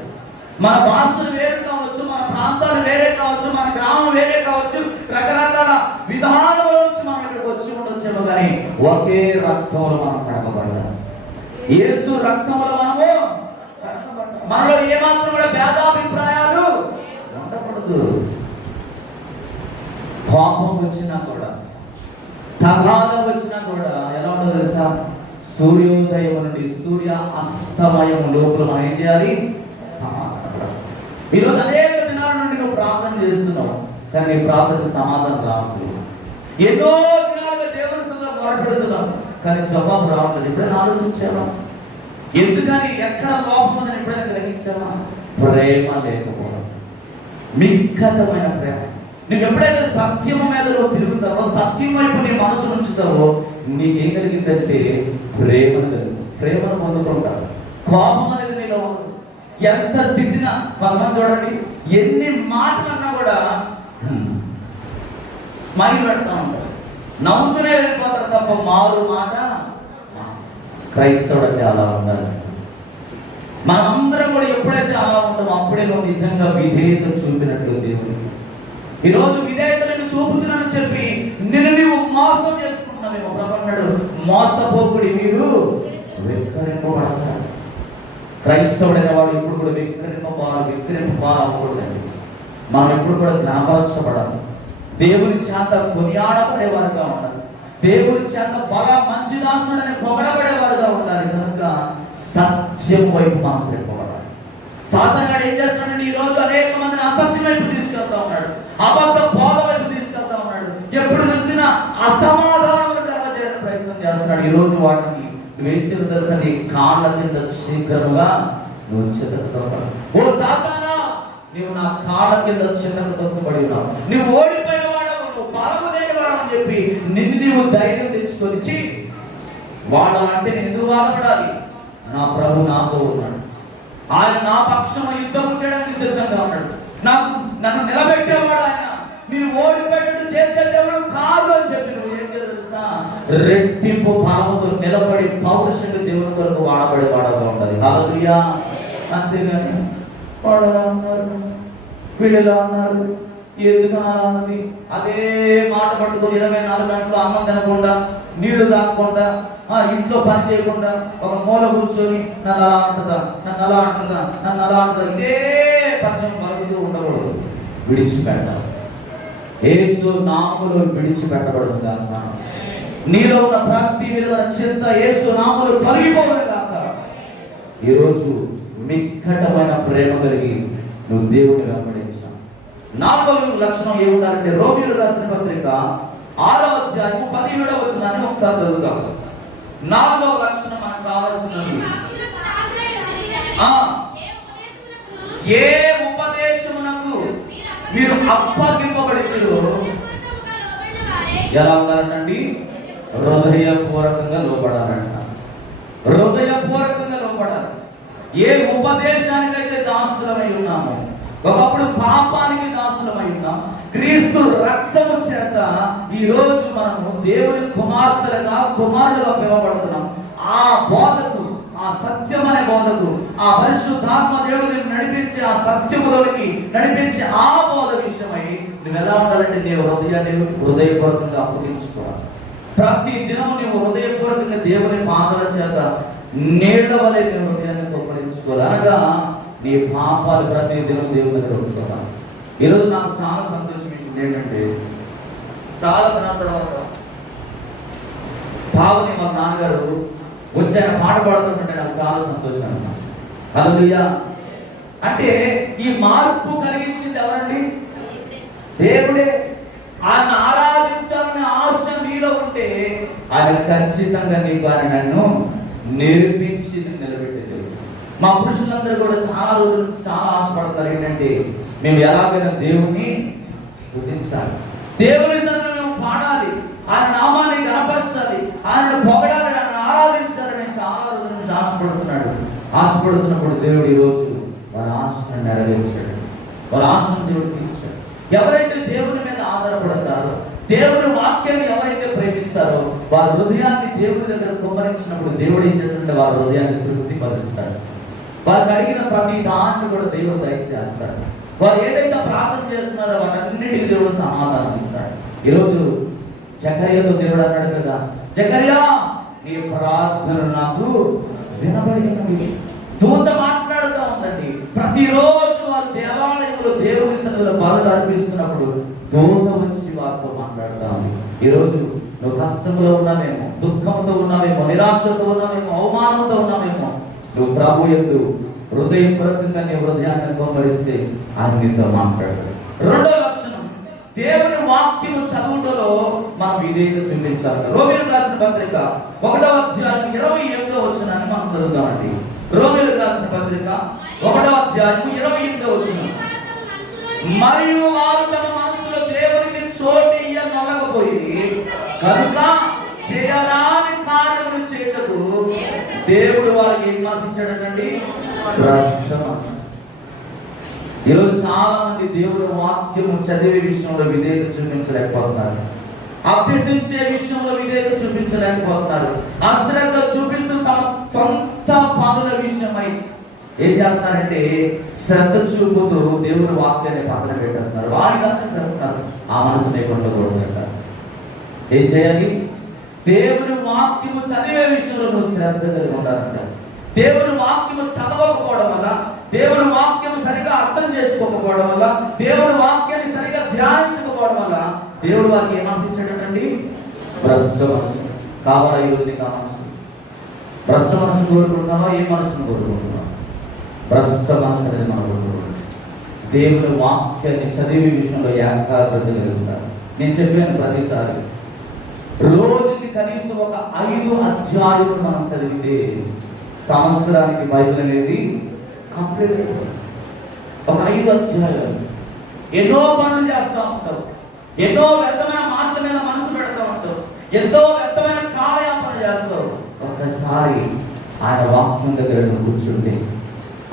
మన భాషలు వేరు కావచ్చు, మన ప్రాంతాలు వేరే కావచ్చు, మన గ్రామం వేరే కావచ్చు, రకరకాల విధానాల నుంచి మనం ఇక్కడికి వచ్చి ఉండొచ్చేమో కానీ ఒకే రక్తంలో మనం కడగబడ్డాం. యేసు రక్తంలో మనము కడగబడ్డాం. మనలో ఏమాత్రం కూడా భేదాభిప్రాయాలు ఉండకూడదు. కోపం వచ్చినా కూడా, తగాదం వచ్చినా కూడా ఎలా ఉండదు తెలుసా? సూర్యోదయం నుండి సూర్య అస్తమయం లోపల మనం ఏం చేయాలి? ఈరోజు అనేక దినాల నుండి నువ్వు ప్రార్థన చేస్తున్నావు, కానీ నీ ప్రార్థనకు సమాధానం రావట్లేదు. ఎన్నో దినాలుగా దేవుని సన్నిధిలో మొరపెడుతున్నావు, కానీ జవాబు రావట్లేదు. ఎప్పుడైనా ఆలోచించావా? ఎందుకని? ఎక్కడ లోపం ఉందని ఎప్పుడైనా గ్రహించావా? ప్రేమ లేకపోవడం, మిక్కటమైన ప్రేమ. నువ్వు ఎప్పుడైతే సత్యము మీద నువ్వు తిరుగుతావో, సత్యం వైపు నీ మనసు ఉంచుతావో, నీకేం కలిగిందంటే ప్రేమను కలిగింది. ప్రేమను పొందుకుంటావు. కోపం అనేది నీలో ఉండదు. ఎంత తిట్టినా, కొంతమంది చూడండి, ఎన్ని మాటలు అన్నా కూడా స్మైల్ పెడతా ఉంటారు, నవ్వుతూనే వెళ్ళిపోతారు తప్ప మారు మాట. క్రైస్తవుడు అంటే అలా ఉండాలి. మనందరం కూడా ఎప్పుడైతే అలా ఉంటామో అప్పుడే నువ్వు నిజంగా విధేయత చూపినట్లు దేవుడికి. ఈరోజు విధేయతలను చూపుతున్నానని చెప్పి నిన్ను నీవు మోసం చేసుకుంటున్నావేమో. ప్రభు మోసపోకుడి మీరు వెక్కరింపబడతారు. క్రైస్తవుడైన వాడు ఎప్పుడు కూడా వెక్కరింపబడకూడదండి. మనం ఎప్పుడు కూడా జ్ఞాపకపడాలి. దేవుని చేత కొనియాడబడేవారుగా ఉండాలి. దేవుని చేత బాగా మంచి దాసుడని పొగడబడేవారుగా ఉండాలి. కనుక సత్యం వైపు మనం పెట్టుకోవాలి. సాతానుడు ఏం చేస్తున్నాడు? ఈ రోజు అనేక మందిని అసత్యం వైపు తీసుకెళ్తా ఉన్నాడు, అబద్ధ బోధ వైపు తీసుకెళ్తా ఉన్నాడు. ఎప్పుడు చూసినా అసమాధానం చేయడానికి ప్రయత్నం చేస్తున్నాడు. ఈ రోజు వాటికి నువ్వేం తెలుసా? నీ కాళ్ళ కింద శీఘ్రముగా నువ్వు చితకబడతావు. ఓ సాతానా, నువ్వు నా కాళ్ళ కింద చితకబడి ఉన్నావు. నువ్వు ఓడిపోయిన వాడవు, నువ్వు బలము లేని వాడవు అని చెప్పి నిన్ను నీవు ధైర్యం తెచ్చుకొని వాడాలంటే నేను ఎందుకు బాధపడాలి? నా ప్రభు నాతో ఉన్నాడు, ఆయన నా పక్షం యుద్ధం చేయడానికి సిద్ధంగా ఉన్నాడు, నన్ను నిలబెట్టేవాడు ఆయన. మీరు ఓడిపోయేటట్టు చేసే దేవుడు కాదు అని చెప్పి నువ్వు ఏం తెలుసా? రెట్టింపు భావంతో నిలబడి పౌరుషంగా దేవుని కొరకు వాడబడి వాడగా ఉండాలి. హల్లెలూయా. అంతేగాని వాడు ఎలా ఉన్నారు, వీళ్ళు ఎలా ఉన్నారు, ఎందుకు అన్నది అదే మాట పట్టుకొని 24 గంటలు అన్నం తినకుండా, నీళ్లు తాగకుండా, ఇంట్లో పని చేయకుండా ఒక మూల కూర్చొని నన్ను అలా అంటుందా, నన్ను అలా అంటుందా, నన్ను అలా అంటుందా, ఇదే పక్షం పలుకుతూ ఉండకూడదు. విడిచిపెట్టాలి. యేసు నామములో విడిచిపెట్టబడుతుంది అన్న. నీలో ఉన్న ప్రతి విధమైన చింత యేసు నామములో తొలగిపోవాలి కాక. ఈరోజు మిక్కటమైన ప్రేమ కలిగి నువ్వు దేవుని వెంబడించావు. 4వ లక్షణం ఏముండాలంటే రోమీయులు రాసిన పత్రిక 6వ అధ్యాయం 17వ వచనాన్ని ఒకసారి చదువుతాం. 4వ లక్షణం మనకు కావాల్సినది, ఏ ఉపదేశమునకు మీరు అప్పగింపబడినో ఎలా ఉన్నారండి? హృదయపూర్వకంగా లోపడాలంట. హృదయపూర్వకంగా లోపడాలి. ఏ ఉపదేశానికైతే దాసులమై ఉన్నామో, ఒకప్పుడు పాపానికి దాసులమై ఉన్నాం, క్రీస్తు రక్తము చేత ఈ రోజు మనము దేవుని కుమార్తెలుగా కుమారులుగా పిలువబడుతున్నాం. ఆ బోధకు, ఆ సత్యం అనే బోధకు, ఆ పరిశుద్ధాత్మ దేవుడిని నడిపించి ఆ సత్యములోకి నడిపించి ఆ బోధ విషయమై నువ్వు ఎలా ఉండాలంటే నీ హృదయాన్ని హృదయపూర్వకంగా అప్పగించుకోవాలి. ప్రతి దినం నువ్వు హృదయపూర్వకంగా దేవుని పాదాల చేత నీళ్ల వలె నీ హృదయాన్ని అప్పగించుకోవాలి. అనగా నీ పాపాలు ప్రతి దినం దేవుని దగ్గర ఉంచుకోవాలి. ఈరోజు నాకు చాలా సంతోషం ఏంటంటే, చాలా దినాల తర్వాత పావుని మా నాన్నగారు వచ్చి ఆయన పాట పాడుతుంటే నాకు చాలా సంతోషం అన్నమాట. హల్లెలూయా. అంటే ఈ మార్పు కలిగించింది ఎవరండి? దేవుడే. ఆయన ఆరాధించాలనే ఆశ నీలో ఉంటే ఆయన ఖచ్చితంగా నీకు ఆయన నన్ను నేర్పించి నిలబెట్టేది. మా పురుషులందరూ కూడా చాలా రోజులు చాలా ఆశపడతారు ఏంటంటే, మేము ఎలాగైనా దేవుణ్ణి స్తుతించాలి, దేవుని సన్నిధిలో మేము పాడాలి, ఆయన నామాన్ని గణపరచాలి, ఆయన పొగడాలి, ఆయన ఆరాధించాలని చాలా రోజుల నుంచి ఆశపడుతున్నప్పుడు దేవుడు ఈ రోజు వారి ఆశను నెరవేర్చాడు, వారి ఆశను దేవుడు తీర్చాడు. ఎవరైతే దేవుని మీద ఆధారపడతారో, దేవుని వాక్యాన్ని ఎవరైతే ప్రేమిస్తారో, వారి హృదయాన్ని దేవుని దగ్గర కుమ్మరించినప్పుడు దేవుడు ఏం చేస్తాడంటే వారి హృదయాన్ని తృప్తిపరుస్తాడు. వారికి అడిగిన ప్రతి దాన్ని కూడా దేవుడు దయచేస్తాడు. వారు ఏదైతే ప్రార్థన చేస్తున్నారో వాటన్నిటికీ దేవుడు సమాధానం ఇస్తాడు. ఈరోజు జకర్యాతో దేవుడు అన్నాడు కదా, జకర్యా నీ ప్రార్థన నాకు వినబడినది. దూత మాట్లాడుతూ ఉందండి. ప్రతిరోజు వారు దేవాలయంలో దేవుని సన్నిధిలో బలులు అర్పిస్తున్నప్పుడు దూత వచ్చి వారితో మాట్లాడుతూ ఉంది. ఈరోజు నువ్వు కష్టంలో ఉన్నావేమో, దుఃఖంతో ఉన్నావేమో, నిరాశతో ఉన్నావేమో, అవమానంతో ఉన్నావేమో, నువ్వు ప్రభు యందు హృదయపూర్వకంగా నీ హృదయాన్ని కుమ్మరిస్తే ఆయన నీతో మాట్లాడతాడు. రెండో లక్షణం, దేవుని వాక్యము చదువుటలో మనం విధేయత చూపించాలి. రోమీయులకు రాసిన పత్రిక 1వ అధ్యాయం 28వ వచనాన్ని మనం చదువుతామండి. రోమీయులకు రాసిన పత్రిక 1వ అధ్యాయం 28వ వచనం. మరియు వారు తమ మనసులో దేవునికి చోటు ఇయ్యనొలగబోయి కనుక చేయరాని కార్యములు చేయటకు దేవుడు వారికి ఏం ఆశించాడండి? భ్రష్ట మనసు. ఈరోజు చాలా మంది దేవుడి వాక్యము చదివే విషయంలో విధేయత చూపించలేకపోతున్నారు, అభ్యసించే విషయంలో విధేయత చూపించలేకపోతున్నారు. అశ్రద్ధ చూపిస్తూ తమ సొంత పనుల విషయమై ఏం చేస్తున్నారంటే శ్రద్ధ చూపుతూ దేవుడి వాక్యాన్ని పక్కన పెట్టేస్తున్నారు. వారిగా చేస్తున్నారు. ఆ మనసు లేకుండా కూడా ఏం చేయాలి? దేవుని వాక్యము చదివే విషయంలో నువ్వు శ్రద్ధ కలిగి ఉండాలంట. దేవుని వాక్యము చదవకపోవడం వల్ల, దేవుని వాక్యము సరిగా అర్థం చేసుకోకపోవడం వల్ల, దేవుని వాక్యాన్ని సరిగా ధ్యానించకపోవడం వల్ల దేవుడు వారికి ఏం ఆశించాడండి? భ్రష్ట మనసు. కావాలా ఈరోజు నీకు ఆ మనసు? భ్రష్ట మనసును కోరుకుంటున్నావా? ఏ మనసును కోరుకుంటున్నావా? భ్రష్ట మనసు అనేది మనం కోరుకుంటున్నాం. దేవుని వాక్యాన్ని చదివే విషయంలో ఏకాగ్రత కలిగి ఉండాలి. నేను చెప్పాను ప్రతిసారి, రోజుకి కనీసం ఒక 5 అధ్యాయులు మనం చదివితే సంవత్సరానికి బైబిల్ అనేది కంప్లీట్ అయిపోతుంది. ఒక 5 అధ్యాయాలు. ఎన్నో పనులు చేస్తూ ఉంటావు, ఎన్నో వ్యర్థమైన మాటల మీద మనసు పెడతా ఉంటావు, ఎంతో వ్యర్థమైన కాలయాపన చేస్తావు. ఒక్కసారి ఆయన వాక్యం దగ్గర కూర్చుంటే,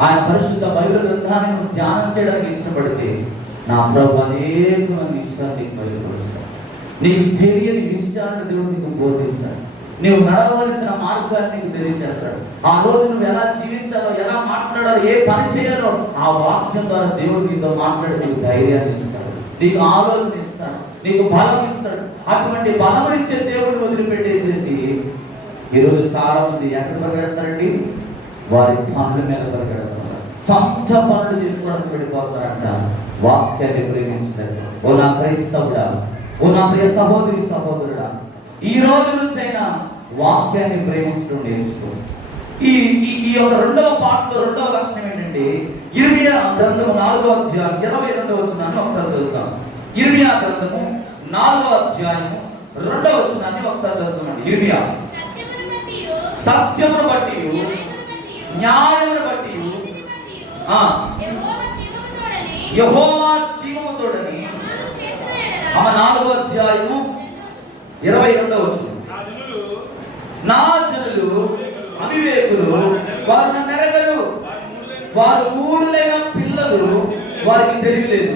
ఆయన పరిశుద్ధ బైబిల్ గ్రంథాన్ని నువ్వు ధ్యానం చేయడానికి ఇష్టపడితే, నా ప్రభు అనేక మంది ఇష్టాన్ని నీకు బయలుపరుస్తాడు. నీకు తెలియని విషయాన్ని దేవుడు నీకు బోధిస్తాడు. నువ్వు నడవలసిన మార్గాన్ని నీకు తెలియజేస్తాడు. ఆ రోజు నువ్వు ఎలా జీవించాలో, ఎలా మాట్లాడాలో, ఏ పని చేయాలో ఆ వాక్యం ద్వారా దేవుడు నీతో మాట్లాడి నీకు ధైర్యాన్ని ఇస్తాడు, నీకు ఆలోచన ఇస్తాడు, నీకు బలం ఇస్తాడు. అటువంటి బలం ఇచ్చే దేవుడిని వదిలిపెట్టేసేసి ఈరోజు చాలా మంది ఎక్కడ పరిగెడతారండి? వారి పనుల మీద పరిగెడతారు, సొంత పనులు చేసుకోవడానికి వెళ్ళిపోతారంట. వాక్యాన్ని ప్రేమించాడు. ఓ నా క్రైస్తవుడా, ఓ నా ప్రియ సహోదరి సహోదరుడా, ఈ రోజు నుంచైనా వాక్యాన్ని ప్రేమించడం నేర్చుకో. ఈ రెండవ పాటలో రెండవ లక్షణం ఏంటంటే, ఇర్మియా గ్రంథము 4వ అధ్యాయం 22వ వచనాన్ని ఒకసారి చదువుతాం. ఇర్మియా గ్రంథము 4వ అధ్యాయం 2వ వచనాన్ని ఒకసారి చదువుతామండి. ఇర్మియా సత్యమును బట్టి న్యాయమును బట్టి యెహోవా జీవముతోడని ఆమె 4వ అధ్యాయము 22వ వచనం. నా జనులు అవివేకులు, వారు నన్ను ఎరగరు, వారు ఊళ్ళైన పిల్లలు, వారికి తెలియలేదు.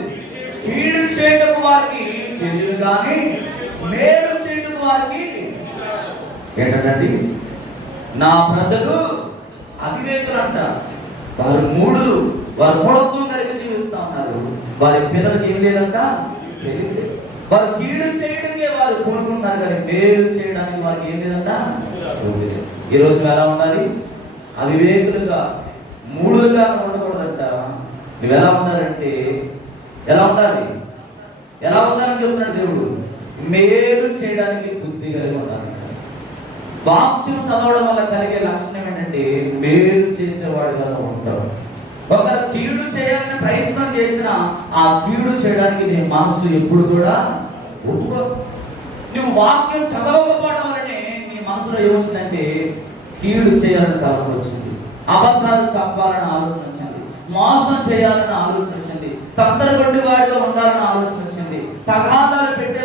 కీడు చేయటకు వారికి తెలియదు కానీ మేలు చేయటకు వారికి ఏంటండి? నా ప్రజలు అవివేకులు అంట. వారు మూడులు, వారు మూఢత్వం కలిగి జీవిస్తా ఉన్నారు. వారి పిల్లలకి ఏం లేదంట, తెలియలేదు. వారు కీడు చేయడానికే వారు కోరుకుంటున్నారు కానీ మేలు చేయడానికి వారికి ఏం లేదంట. ఈరోజు నువ్వు ఎలా ఉండాలి? అవివేకులుగా, మూడులుగా ఉండకూడదంట. నువ్వు ఎలా ఉండాలంటే, ఎలా ఉండాలి? ఎలా ఉండాలని చెప్తున్నాడు దేవుడు? మేలు చేయడానికి బుద్ధి కలిగి ఉండాలి. వాక్యం చదవడం వల్ల కలిగే లక్షణం ఏంటంటే మేలు చేసేవాడుగా ఉంటావు. ఒక కీడు చేయాలని ప్రయత్నం చేసినా ఆ కీడు చేయడానికి నీ మనసు ఎప్పుడు కూడా ఒప్పుకోదు. నువ్వు వాక్యం చదవకపోవడం వల్లనే నీ మనసులో ఏమొచ్చిందంటే కీడు చేయాలని తలంపు వచ్చింది, అబద్ధాలు చెప్పాలని ఆలోచన వచ్చింది, మోసం చేయాలని ఆలోచన వచ్చింది, తొందరపడి వాడిగా ఉండాలని ఆలోచన వచ్చింది, తగాదాలు పెట్టే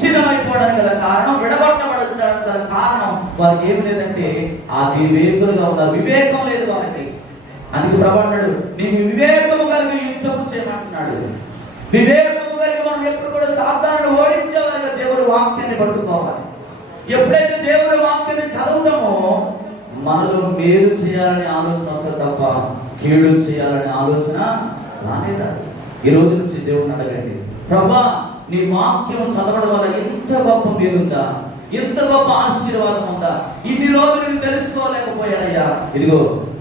విచ్ఛిన్నమైపోవడానికి గల కారణం, విడగొట్టబడడానికి గల కారణం వారికి ఏం లేదంటే ఆ వివేకులుగా ఉన్నారు. వివేకం లేదు వారికి. అందుకు ప్రభు అన్నాడు, నీకు వివేకము కలిగి యుద్ధము చేయమంటున్నాడు. వివేకము కలిగి మనం ఎప్పుడు కూడా సాతానును ఓడించేవారిగా దేవుడి వాక్యాన్ని పట్టుకోవాలి. ఎప్పుడైతే దేవుడి వాక్యాన్ని చదువుతామో మనలో మేలు చేయాలనే ఆలోచన వస్తుంది తప్ప కీడు చేయాలనే ఆలోచన రానేదా. ఈ రోజు నుంచి దేవుడిని అడగండి, ప్రభా నీ వాక్యం చదవడం వల్ల ఎంత గొప్ప మేలుందా, ఎంత గొప్ప ఆశీర్వాదం ఉందా, ఇన్ని రోజులు నేను తెలుసుకోలేకపోయానయ్యా. ఇదిగో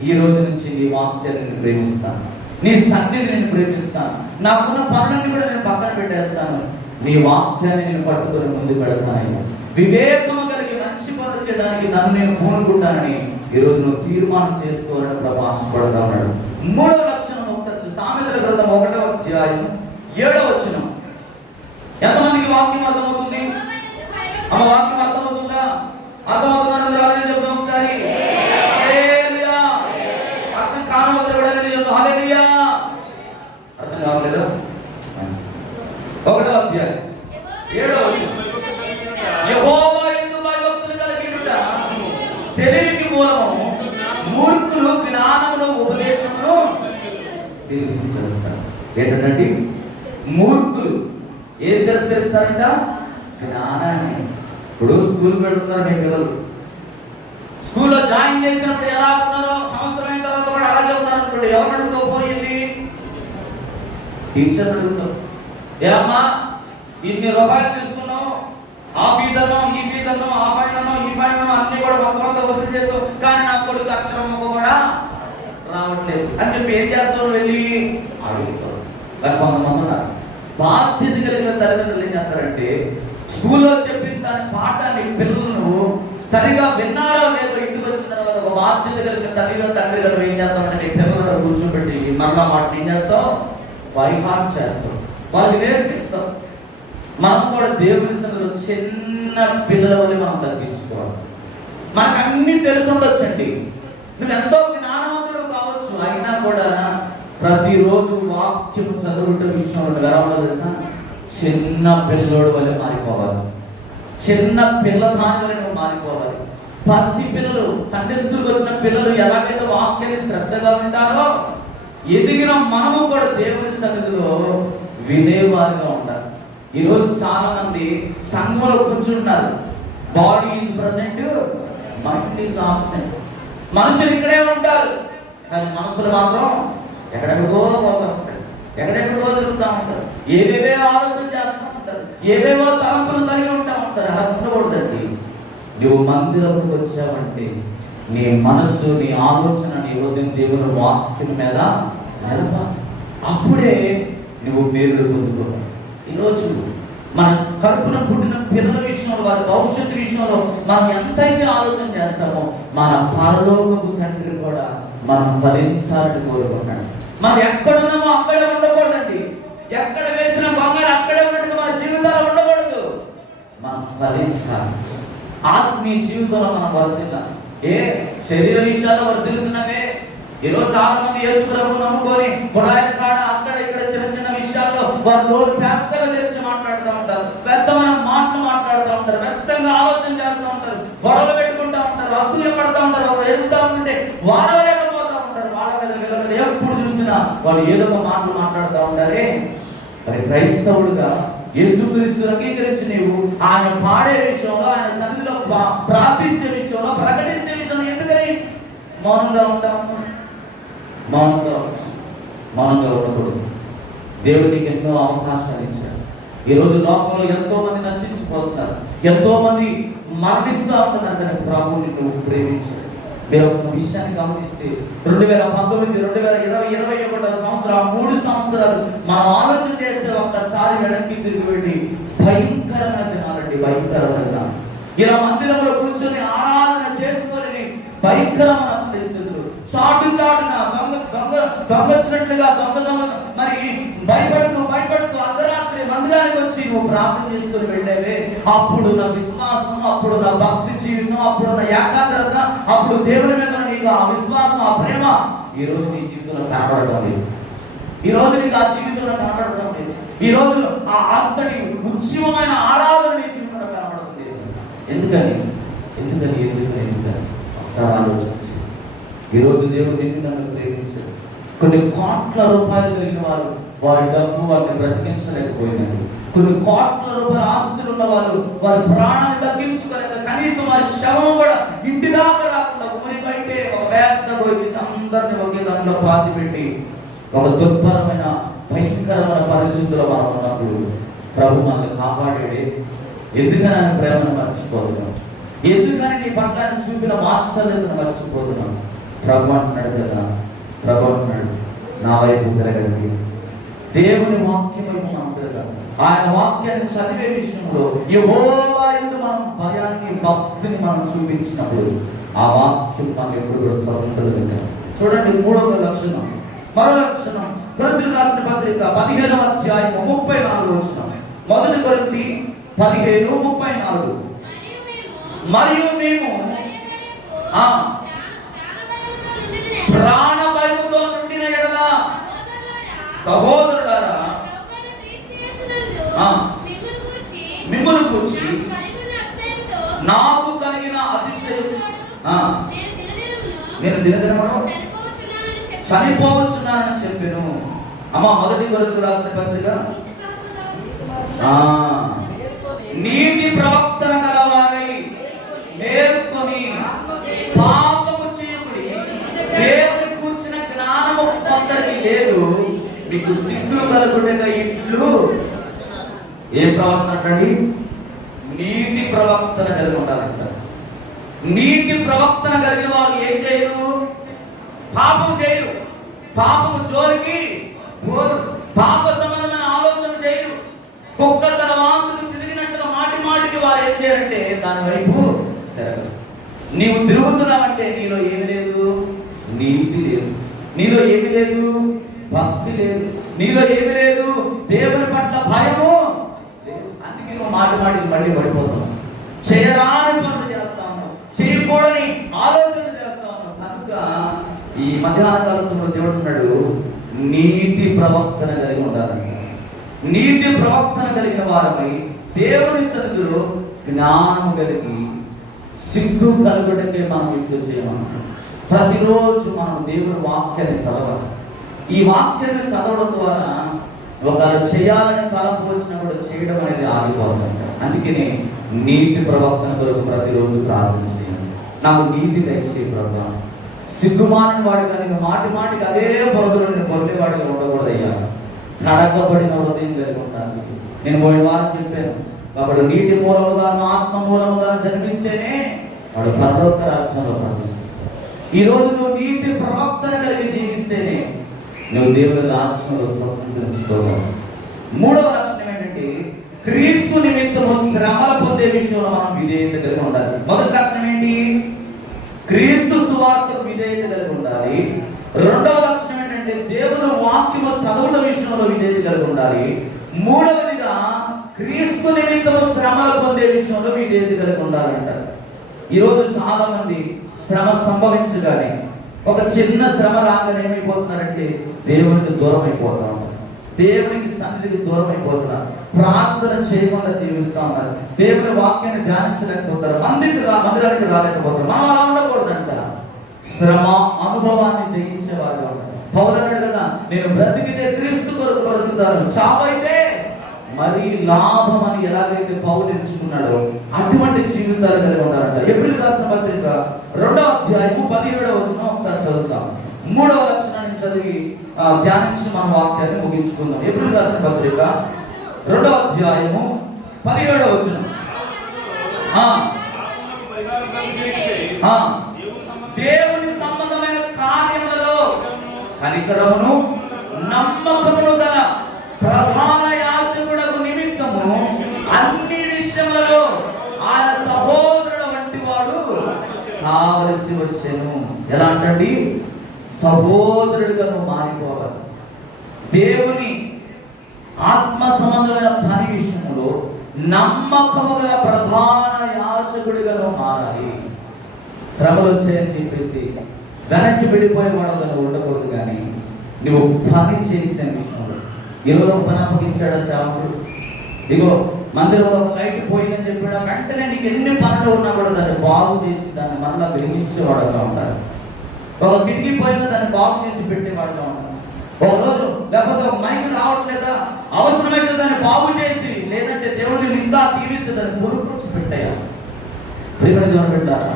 ఈ రోజు నుంచి నీ వాక్యాన్ని నేను ప్రేమిస్తాను, నీ సన్నిధిని నేను ప్రేమిస్తాను, నాకున్న పనులన్నీ కూడా నేను పక్కన పెట్టేస్తాను, నీ వాక్యాన్ని నేను పట్టుకొని ముందుకు పెడతానయ్యా. వివేకము కలిగి మంచి పనులు చేయడానికి నన్ను నేను పూనుకుంటానని ఈ రోజు నువ్వు తీర్మానం చేసుకోవాలని ప్రభు ఆశపడతా ఉన్నాడు. మూడవ లక్షణం ఒకసారి సామెతల గ్రంథం 1వ అధ్యాయం 7వ వచనం. ఎంతమందికి వాక్యం అర్థమవుతుంది? ఆ వాక్యం అర్థమవుతుందా? అర్థమవుతుందా? చెప్తాం ఒకసారి. హల్లెలూయా. అర్థం కానవద్దు కూడా చెప్తాం. హల్లెలూయా. అర్థం కావలేదు? 1వ అధ్యాయం 7వ వచనం. యెహోవా యందు భయభక్తులు కలిగియుండుట తెలివికి మూలము, మూర్ఖులు జ్ఞానమును ఉపదేశమును తిరస్కరిస్తారు. ఏంటండి? మూర్ఖులు ఏం తిరస్కరిస్తారంట? జ్ఞానాన్ని. ఇప్పుడు స్కూల్ పెడుతున్నారు మీ పిల్లలు, స్కూల్లో జాయిన్ చేసినప్పుడు ఎలా ఉన్నారో సంవత్సరం అయిన తర్వాత కూడా అలాగే ఉన్నారు అనుకోండి. ఎవరు అడుగుతావు? పోయింది టీచర్ అడుగుతావు, ఏమమ్మా ఇన్ని రూపాయలు తీసుకున్నావు, ఆ ఫీజు అన్నో ఈ ఫీజు అన్నో ఆ ఫైన్ అన్నో ఈ ఫైన్ అన్నో అన్ని కూడా మొత్తం వసూలు చేస్తావు, కానీ నా కొడుకు అక్షరం కూడా రావట్లేదు అని చెప్పి ఏం చేస్తావు? వెళ్ళి అడుగుతావు. కానీ కొంతమంది ఉన్నారు బాధ్యత కలిగిన తల్లిదండ్రులు ఏం చేస్తారంటే స్కూల్లో చెప్పిన దాని పాఠాన్ని పిల్లలను సరిగా విన్నారో లేదో ఇంటికి వచ్చిన తర్వాత ఒక బాధ్యత కలిగిన తండ్రిదండ్రులు ఏం చేస్తామంటే పిల్లలను కూర్చోబెట్టి మరలా వాటిని ఏం చేస్తావు? బై హార్ట్ చేస్తావు, వాళ్ళకి నేర్పిస్తాం. మనం కూడా దేవుని సన్నిధిలో చిన్న పిల్లలని మనం తగ్గించుకోవాలి. మనకు అన్ని తెలిసి ఉండొచ్చండి, నువ్వు ఎంతో జ్ఞానవంతుడు కావచ్చు, అయినా కూడా ప్రతిరోజు వాక్యం చదువుట విషయంలో ఎలా ఉండదు తెలుసా? చిన్న పిల్లోడు వల్ల మారిపోవాలి, చిన్న పిల్లదాని వల్ల నువ్వు మారిపోవాలి. పసి పిల్లలు, సండే స్కూల్కి వచ్చిన పిల్లలు ఎలాగైతే వాక్యాన్ని శ్రద్ధగా వింటారో ఎదిగిన మనము కూడా దేవుని సన్నిధిలో వినేవారిగా ఉండాలి. ఈరోజు చాలా మంది సంఘంలో కూర్చుంటున్నారు, body is present mind is absent. మనుషులు ఇక్కడే ఉంటారు కానీ మనసులు మాత్రం ఎక్కడెక్కడో పోతూ ఉంటారు, ఎక్కడెక్కడో తిరుగుతూ ఉంటారు, ఏదేవో ఆలోచన చేస్తూ ఉంటారు, ఏదేవో తలంపులు కలిగి ఉంటా ఉంటారు. అలా ఉండకూడదండి. నువ్వు మందిరంలోకి వచ్చావంటే నీ మనస్సు, నీ ఆలోచన, నీ హృదయం దేవుని వాక్యం మీద నిలపాలి. అప్పుడే నువ్వు మేలు పొందుకోవాలి. ఈరోజు మన కడుపున పుట్టిన పిల్లల విషయంలో, వారి భవిష్యత్తు విషయంలో మనం ఎంతైతే ఆలోచన చేస్తామో మన పరలోకపు తండ్రి కూడా మనం ఫలించాలని కోరుకుంటాడు. మనం ఎక్కడున్నామో అక్కడే ఉండకూడదండి. ఎక్కడ వేసిన బంగారు అక్కడే ఉన్నట్టు మన జీవితాలు ఉండకూడదు. మనం ఫలించాలి. ఆత్మీయ జీవితంలో మనం వర్తిల్లాలి. ఏ శరీర విషయాల్లో వర్తిల్లుతున్నామే. ఈరోజు చాలా మంది యేసు ప్రభువును నమ్ముకొని కొడాయిల కాడ అక్కడ ఇక్కడ చిన్న చిన్న విషయాల్లో వారు రోజు పెద్దగా తెరిచి మాట్లాడుతూ ఉంటారు, పెద్దమైన మాటలు మాట్లాడుతూ ఉంటారు, పెద్దగా ఆలోచన చేస్తూ ఉంటారు, గొడవలు పెట్టుకుంటూ ఉంటారు, అసూయ పడుతూ ఉంటారు, వెళ్తూ ఉంటే వాడలేకపోతూ ఉంటారు. వాళ్ళ ఎప్పుడు చూసినా వాళ్ళు ఏదో ఒక మాటలు మాట్లాడుతూ ఉంటారే. మరి క్రైస్తవుడుగా యేసుక్రీస్తును అంగీకరించి నీవు ఆయన పాడే విషయంలో, ఆయన సన్నిధిలో ప్రార్థించే విషయంలో, ప్రకటించే విషయంలో ఎందుకని మౌనంగా ఉంటాము? మౌనంగా ఉండకూడదు. దేవుడు నీకు ఎన్నో అవకాశాలు ఇచ్చాడు. ఈరోజు లోకంలో ఎంతో మంది నశించిపోతున్నారు, ఎంతో మంది మరణిస్తూ ఉంటున్నారు. కానీ ప్రభువుని నువ్వు ప్రేమించాడు. మీరు ఒక విషయాన్ని గమనిస్తే 2019, 2020, 2021 సంవత్సరాలు, 3 సంవత్సరాలు మనం ఆలోచన చేస్తే ఒక్కసారి వెనక్కి తిరిగి వెళ్ళి భయంకరమైన దినాలండి, భయంకరమైన దినాలు. ఇలా మందిరంలో కూర్చొని ఆరాధన చేసుకొని భయంకరమైన పరిస్థితులు, చాటున దొంగ వచ్చినట్లుగా మరి భయపడుతూ అర్ధరాత్రి మందిరానికి వచ్చి నువ్వు ప్రార్థన చేసుకుని వెళ్ళేవే, అప్పుడు నా విశ్వాసం, అప్పుడు నా భక్తి జీవితం, అప్పుడు నా ఏకాగ్రత, అప్పుడు దేవుని మీద నీకు ఆ విశ్వాసం, ఆ ప్రేమ ఈ రోజు నీ జీవితంలో కనబడటం లేదు. ఈ రోజు నీకు ఆ జీవితంలో కనబడటం లేదు. ఈ రోజు ఆ అంతటి ఉద్యమమైన ఆరాధన ఎందుకని ఒకసారి ఆలోచించి, ఈరోజు దేవుడు ఎందుకు నన్ను ప్రేమించాడు? కొన్ని కోట్ల రూపాయలు కలిగిన వారి డబ్బు వారిని బ్రతికించలేకపోయినారు. కొన్ని కోట్ల రూపాయల ఆస్తులు ఉన్న వారి ప్రాణాన్ని తగ్గించుకోలేక కనీసం వారి శవం కూడా ఇంటి దాకా రాకుండా ఊరి బయటే ఒక పెద్ద పోయి అందరినీ ఒకే దాంట్లో పాతి పెట్టి ఒక దుర్భరమైన భయంకరమైన పరిస్థితుల్లో మనం ఉన్నప్పుడు ప్రభు మనల్ని కాపాడాడే. ఎందుకని ఆయన ప్రేమను మర్చిపోతున్నాం? ఎందుకని నీ పట్ల చూపిన వాత్సల్యతను మర్చిపోతున్నాం? ప్రభు అంటున్నాడు కదా, ప్రభు అంటున్నాడు, నా వైపు తిరగండి. దేవుని వాక్యం వైపు మనం తిరగాలి. ఆయన వాక్యాన్ని చదివే విషయంలో యెహోవా యందు మనం భయాన్ని భక్తిని మనం చూపించినప్పుడు ఆ వాక్యం మనం ఎప్పుడు కూడా స్వతంత్రంగా. చూడండి, మూడవ లక్షణం, మరో లక్షణం. కొరింథీయులకు రాసిన పత్రిక 15వ అధ్యాయం 34వ వచనం. మొదటి కొరింథీ 15:34. మరియు మేము ప్రాణ భయముతో నుండిన ఎడల సహోదరులారా మిమ్మును గూర్చి నాకు కలిగిన అతిశయం నేను దినదినమును చనిపోవచ్చున్నానని చెప్పాను. అమ్మా, మొదటి కొరింథీయులకు రాసిన పత్రిక, నీతి ప్రవక్తన గలవారై మేల్కొని పాపము చేయకుడి, దేవుని కూర్చిన జ్ఞానము కొందరికి లేదు, మీకు సిగ్గు కలుగుట ఇట్లు. ఏ ప్రవక్త అంటండి? నీతి ప్రవక్తన కలిగి ఉండాలంట. నీతి ప్రవక్తన కలిగిన వారు ఏం చేయరు? పాపం చేయరు, పాపము జోలికి పాప సంబంధమైన ఆలోచన చేయరు. కుక్క తన వాంతులు తిరిగినట్టుగా మాటికి వారు ఏం చేయాలంటే దాని వైపు తిరగరు. నీవు తిరుగుతున్నావంటే నీలో ఏమి లేదు? నీతి లేదు, నీలో ఏమి లేదు? భక్తి లేదు, నీలో ఏమి లేదు? దేవుని పట్ల భయము లేదు. అందుకే నువ్వు మాటికి మళ్ళీ పడిపోతావు, చేయరాని పనులు చేస్తాము, చేయకూడని ఆలోచన చేస్తాము. కనుక ఈ మధ్యాహ్నకాలంలో దేవుడు ఉన్నాడు, నీతి ప్రవక్తన కలిగి ఉండాలి. నీతి ప్రవక్తన కలిగిన వారమై దేవుని సన్నిధిలో జ్ఞానం కలిగి సిగ్గు కలుగుటకే మనం యుద్ధం చేయమన్నాం. ప్రతిరోజు మనం దేవుని వాక్యాన్ని చదవాలి. ఈ వాక్యాన్ని చదవడం ద్వారా ఒకరు చేయాలని తలంపు వచ్చినప్పుడు చేయడం అనేది ఆగిపోతుంది. అందుకనే నీతి ప్రవక్తన కొరకు ప్రతిరోజు ప్రార్థన చేయండి. నాకు నీతి దయచేయి ప్రభు. సిగ్గుమాని వాడిగా నేను మాటికి అదే పొరదులో నేను పొరలేవాడిగా ఉండకూడదయ్యా. కడగబడిన హృదయం కలిగి ఉండాలి. నేను పోయిన వారికి చెప్పాను, కాబట్టి నీటి మూలముగా ఆత్మ మూలముగా జన్మిస్తేనే వాడు పరలోక రాజ్యంలో ప్రవేశిస్తాడు. ఈ రోజు నువ్వు నీతి ప్రవక్తన కలిగి జీవిస్తేనే నువ్వు దేవుని రాజ్యంలో స్వతంత్రించుకోవాలి. మూడవ లక్షణం ఏంటంటే, క్రీస్తు నిమిత్తము శ్రమలు పొందే విషయంలో మనం విధేయత కలిగి ఉండాలి. మొదటి లక్షణం ఏంటి? క్రీస్తు సువార్తకు విధేయత కలిగి ఉండాలి. రెండవ లక్షణం ఏంటంటే, దేవుని వాక్యము చదవడం విషయంలో విధేయత కలిగి ఉండాలి. మూడవదిగా క్రీస్తు నిమిత్తము శ్రమలు పొందే విషయంలో విధేయత కలిగి ఉండాలంటారు. ఈరోజు చాలా మంది శ్రమ సంభవించగానే, ఒక చిన్న శ్రమ రాగానే ఏమైపోతున్నారంటే దేవునికి దూరం అయిపోతున్నారు, దేవునికి సన్నిధికి దూరం అయిపోతున్నారు, ప్రార్థన చేయకుండా జీవిస్తూ ఉన్నారు, దేవుని వాక్యాన్ని ధ్యానించలేకపోతారు, మందిరానికి రాలేకపోతారు. మనం అలా ఉండకూడదంట. శ్రమ అనుభవాన్ని జయించేవారు పౌరుడు కదా, నేను బ్రతికితే క్రీస్తు కొరకు బ్రతుకుతాను, చావైతే మరి లాభం అని ఎలాగైతే పౌలు ఎంచుకున్నాడో అటువంటి జీవితాలు కలిగి ఉండాలంట. ఎబ్రిల్ రాసిన పత్రిక 2వ అధ్యాయము 17వ వచనం ఒకసారి చదువుతాం. 3వ లక్షణాన్ని చదివి ధ్యానించి మన వాక్యాన్ని ముగించుకుందాం. ఎబ్రిల్ రాసిన పత్రిక 2వ అధ్యాయము 17వ వచనం. దేవుని సంబంధమైన కార్యములలో కనికరమును నమ్మకమును గల ప్రధాన యాజకుడకు నిమిత్తము అన్ని విషయములలో ఆయన సహోదరుడు వంటి వాడు కావలసి వచ్చాను. ఎలా అంటండి? సహోదరుడిగా నువ్వు మారిపోవాలి. దేవుని ఆత్మ సంబంధమైన పని విషయంలో నమ్మకముగా ప్రధాన యాజకుడిగా నువ్వు మారాలి. శ్రమలు వచ్చాయని చెప్పేసి వెనక్కి వెళ్ళిపోయే వాడుగా నువ్వు ఉండకూడదు. కానీ నువ్వు పని చేసిన విషయంలో ఎవరో పని అప్పగించాడా సేవకుడు? ఇగో మందిరంలో ఒక లైట్ పోయిందని చెప్పాడు, వెంటనే నీకు ఎన్ని పనులు ఉన్నా కూడా దాన్ని బాగు చేసి దాన్ని మరలా వెలిగించేవాడుగా ఉంటారు. ఒక కిటికీ పోయినా దాన్ని బాగు చేసి పెట్టేవాడుగా ఉంటారు. ఒక రోజు లేకపోతే ఒక మైక్ రావట్లేదా, అవసరమైతే దాన్ని బాగు చేసి, లేదంటే దేవుడిని ఇంకా తీరిస్తే దాన్ని పొరుకొచ్చి పెట్టాయా. ప్రియమైన దేవుని పెట్టారా,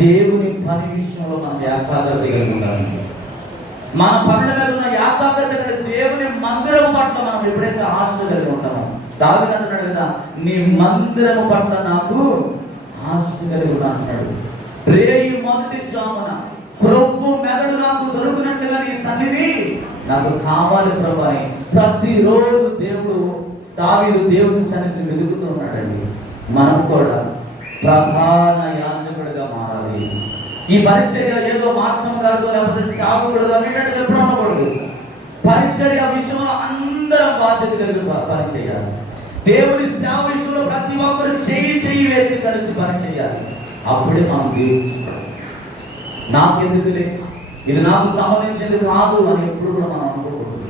దేవుని పని విషయంలో మనం ఏకాగ్రత కలిగి ఉండాలి. మన పనుల మీద ఉన్న ఏకాగ్రత కలిగి దేవుని మందిరం పట్ల మనం ఎప్పుడైతే ఆశ కలిగి ఉంటామో, దావీదు అంటున్నాడు కదా, నీ మందిరం పట్ల నాకు ఆశ కలిగి ఉన్నా అంటాడు. రేయి మొదటి జామున క్రొవ్వు మెదడు నాకు దొరుకునట్లుగా నీ సన్నిధి నాకు కావాలి ప్రభు అని ప్రతిరోజు దావీదు దేవుని సన్నిధిని వెతుకుతూ ఉన్నాడండి. మనం కూడా ప్రధాన యాజకుడిగా మారాలి. ఈ పరిచర్య ఏదో మార్గం కాదు, లేకపోతే సేవకుడుగా అనేటట్టు ఎప్పుడు అనకూడదు. పరిచర్య విషయంలో అందరం బాధ్యత కలిగి పనిచేయాలి. దేవుడి సేవ విషయంలో ప్రతి ఒక్కరు చెయ్యి వేసి కలిసి పనిచేయాలి. అప్పుడే మనం దేవుడు నాకెందుకులే, ఇది నాకు సంబంధించింది కాదు అని ఎప్పుడు కూడా మనం అనుకోకూడదు.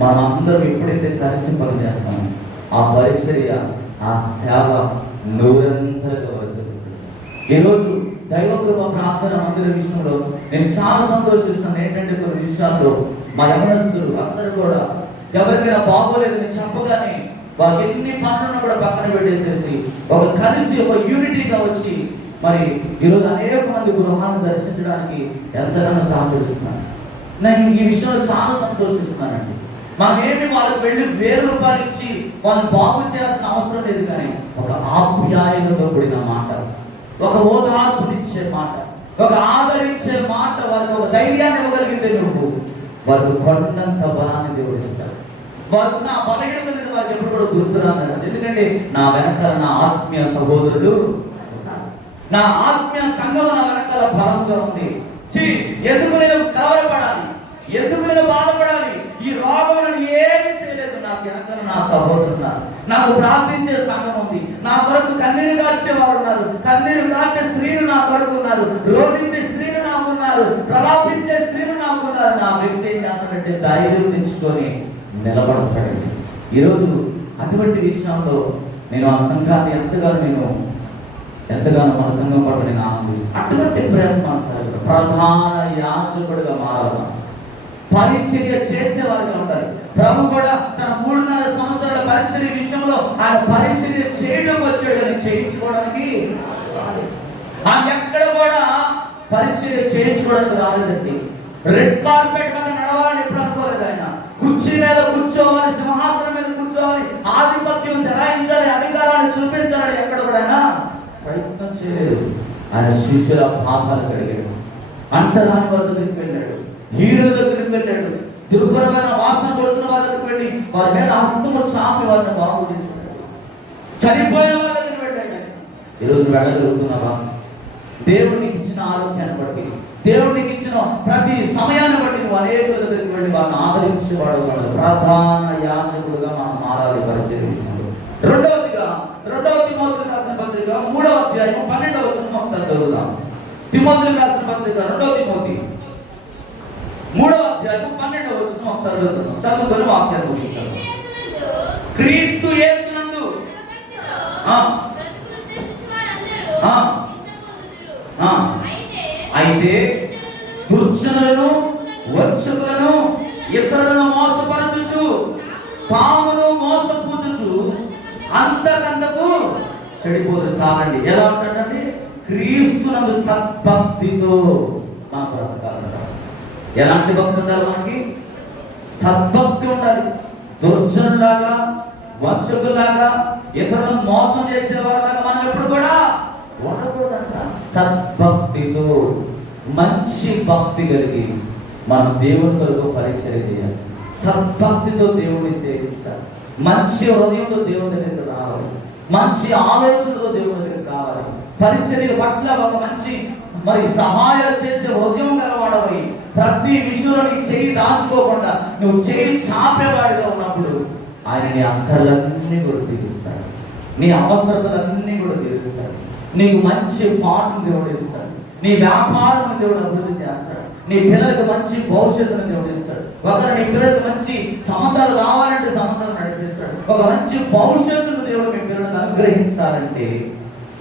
మనం అందరం ఎప్పుడైతే కలిసి పనిచేస్తామో ఆ పరిచర్య, ఆ సేవ నిరంతరంగా వర్ధిల్లుతుంది. ఈరోజు దైవకృప ప్రార్థన మందిర విషయంలో నేను చాలా సంతోషిస్తాను. ఏంటంటే కొన్ని విషయాల్లో మా యవనస్తులు అందరూ కూడా ఎవరికైనా బాగోలేదని చెప్పగానే వారికి ఎన్ని పనులను కూడా పక్కన పెట్టేసేసి ఒక కలిసి ఒక యూనిటీగా వచ్చి మరి ఈరోజు అనేక మంది గృహాలను దర్శించడానికి ఎంతగానో సహకరిస్తున్నాను. నేను ఈ విషయంలో చాలా సంతోషిస్తున్నానండి. మనం ఏంటి వాళ్ళకి వెళ్ళి ₹1000 ఇచ్చి వాళ్ళని బాగు చేయాల్సిన అవసరం లేదు, కానీ ఒక ఆప్యాయతతో కూడిన మాట, ఒక ఓదార్పునిచ్చే మాట, ఒక ఆదరించే మాట, వాళ్ళకి ఒక ధైర్యాన్ని ఇవ్వగలిగితే నువ్వు వాళ్ళకు కొండంత బలాన్ని దేవుడిస్తాడు. వారు నా బలహీనత వారికి ఎప్పుడు కూడా గుర్తురాన్నారు. ఎందుకంటే నా వెనకాల నా ఆత్మీయ సహోదరులు, నా ఆత్మీయ సంఘం నా వెనకాల బలంగా ఉంది. ఎందుకు నేను కలవరపడాలి, ఎందుకు నేను బాధపడాలి, ఈ రోగం ఏమి చేయలేదు. నాకు వెనకాల నా సహోదరులు, నాకు ప్రార్థించే సంఘం ఉంది, నా కొరకు కన్నీరు కార్చే వారు ఉన్నారు, కన్నీరు కార్చే స్త్రీలు నా కొరకు ఉన్నారు, రోధించే స్త్రీలు నాకు ఉన్నారు, ప్రలాపించే స్త్రీలు నాకు ఉన్నారు. నా వ్యక్తి ఏం చేస్తాడంటే ధైర్యం తెచ్చుకొని నిలబడతాడండి. ఈరోజు అటువంటి విషయంలో నేను ఆ సంఘాన్ని ఎంతగానో మన సంఘం పట్ల నేను ఆనందిస్తాను. అటువంటి ప్రయత్నం ప్రధాన యాజకుడిగా మారాలి, పరిచర్య చేసేవారిగా ఉండాలి. ప్రభు కూడా తన 3.5 సంవత్సరాల పరిచర్య విషయంలో ఆయన పరిచర్య చేయడం వచ్చాడు, కానీ చేయించుకోవడానికి ఆయన ఎక్కడ కూడా పరిచర్య చేయించుకోవడానికి రాలేదండి. రెడ్ కార్పెట్ మీద నడవాలని ఎప్పుడు అనుకోలేదు. ఆయన కుర్చీ మీద కూర్చోవాలి, సింహాసనం మీద కూర్చోవాలి, ఆధిపత్యం చెలాయించాలి, అధికారాన్ని చూపించాలని ఎక్కడ కూడా ఆయన ప్రయత్నం చేయలేదు. ఆయన శిష్యుల పాపాలు కడిగాడు, అంటరాని వారి దగ్గరికి వెళ్ళాడు, హీరోల దగ్గరికి వెళ్ళాడు, దుర్భరమైన వాసన కొడుతున్న వాళ్ళ దగ్గరికి వెళ్ళి వారి మీద హస్తము చాపి వారిని బాగు చేశాడు, చనిపోయిన వాళ్ళ దగ్గరికి వెళ్ళాడు. ఈరోజు వెళ్ళగలుగుతున్నావా? దేవుడికి ఇచ్చిన ఆరోగ్యాన్ని బట్టి, దేవుడికి ఇచ్చిన ప్రతి సమయాన్ని బట్టి నువ్వు అనేక దగ్గరికి వెళ్ళి వారిని ఆదరించేవాడు. ప్రధాన యాజకుడుగా మనం మారాలి పరిచర్య విషయంలో. రెండవ తిమోతికి రాసిన పత్రిక 3వ అధ్యాయం 12వ వచనం ఒకసారి చదువుదాం. తిమోతికి రాసిన పత్రిక 2వ తిమోతి 3వ అధ్యాయం 12వ వచనం ఒకసారి చదువుదాం. చదువుకొని వాక్యాన్ని ముగించాలి. క్రీస్తు యేసునందు అయితే దుర్జనులను వంచకులను ఇతరులను మోసపరచుచు తామును మోసపుచ్చుచు అంతకంతకు చెడిపోదు. చాలండి. ఎలా ఉంటాడండి? క్రీస్తునందు సద్భక్తితో మన బ్రతకాలంట. ఎలాంటి భక్తి ఉండాలి మనకి? సద్భక్తి ఉండాలి. దుర్జనులాగా, వంచకులాగా, ఇతరులను మోసం చేసేవాళ్ళగా మనం ఎప్పుడు కూడా ఉండకూడదంట. సద్భక్తితో, మంచి భక్తి కలిగి మనం దేవుని కొరకు పరిచర్య చేయాలి. సద్భక్తితో దేవుడిని సేవించాలి. మంచి హృదయంతో దేవుని దగ్గరికి రావాలి. మంచి ఆలోచనతో దేవుని దగ్గరికి రావాలి. పరిచర్య పట్ల ఒక మంచి సహాయాలు చేసే హృదయం గలవాడవై ప్రతి విషయంలో నీ చేయి దాచుకోకుండా నువ్వు చేయి చాపేవాడిగా ఉన్నప్పుడు ఆయన నీ అక్కర్లన్నీ కూడా తీరుస్తాడు, నీ అవసరతలన్నీ కూడా తీరుస్తాడు. నీకు మంచి పాటను దేవుడు ఇస్తాడు, నీ వ్యాపారం దేవుడు అభివృద్ధి చేస్తాడు, నీ పిల్లలకు మంచి భవిష్యత్తును దేవుడు ఇస్తాడు. నీ పిల్లలకు మంచి సంబంధాలు కావాలంటే సంబంధాలు నడిపిస్తాడు, ఒక మంచి భవిష్యత్తును దేవుడు దేవుడు మీ పిల్లలను అనుగ్రహించాలంటే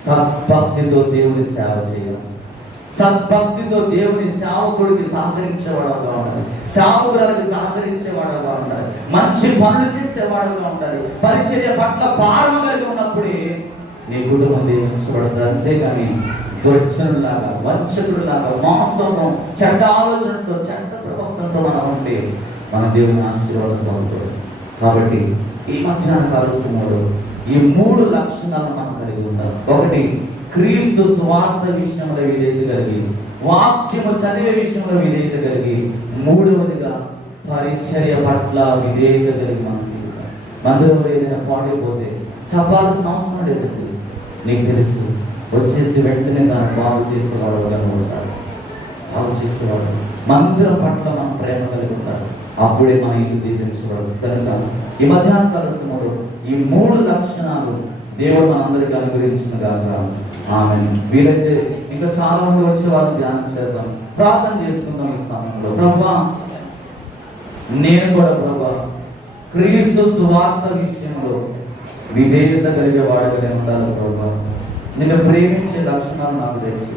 సద్భక్తితో దేవుని సేవ చేయాలి. సద్భక్తితో దేవుని సేవకుడికి సహకరించేవాడుగా ఉండాలి. సేవకురానికి సహకరించేవాడుగా ఉండాలి. మంచి పనులు చేసేవాడుగా ఉండాలి. పరిచర్య పట్ల భారం కలిగి ఉన్నప్పుడే నీ కుటుంబం దీవించబడుతుంది. అంతేగాని దుర్జనులాగా, వంచకుడిలాగా, మోసంతో, చెడ్డ ఆలోచనతో, చెడ్డ ప్రవర్తనతో మనం ఉంటే మన దేవుని ఆశీర్వాదం పొందుతాడు. కాబట్టి ఈ మధ్యాహ్న కాల సమయంలో ఈ 3 లక్షణాలు మనం కలిగి ఉండాలి. ఒకటి, క్రీస్తు స్వార్థ విషయంలో విధేయత కలిగి, వాక్యము చదివే విషయంలో విధేయత కలిగి, మూడవదిగా పరిచర్య పట్ల విధేయత కలిగి మనం జీవితాం. మందిరంలో ఏదైనా పాడైపోతే చెప్పాల్సిన అవసరం లేదు. నీకు తెలుసు, వచ్చేసి వెంటనే దాన్ని బాగు చేసేవాడు కనుగొంటాడు. బాగు చేసేవాడు మందిరం పట్ల మనం ప్రేమ కలిగి ఉంటాడు. అప్పుడే మన ఇల్లు దీవించబడదు. కనుక ఈ మధ్యాహ్న కాల సమయంలో ఈ 3 లక్షణాలు దేవుడు మనందరికీ అనుగ్రహించిన గాక. ఆమేన్. వీలైతే ఇంకా చాలా మంది వచ్చే వారిని ధ్యానం చేద్దాం, ప్రార్థన చేసుకుందాం. ఈ సమయంలో ప్రభువా, నేను కూడా ప్రభువా క్రీస్తు సువార్త విషయంలో విధేయత కలిగే వాడుగా ఉండాలి. ప్రభువా, నిన్ను ప్రేమించే లక్షణాలు నాకు తెలుసు.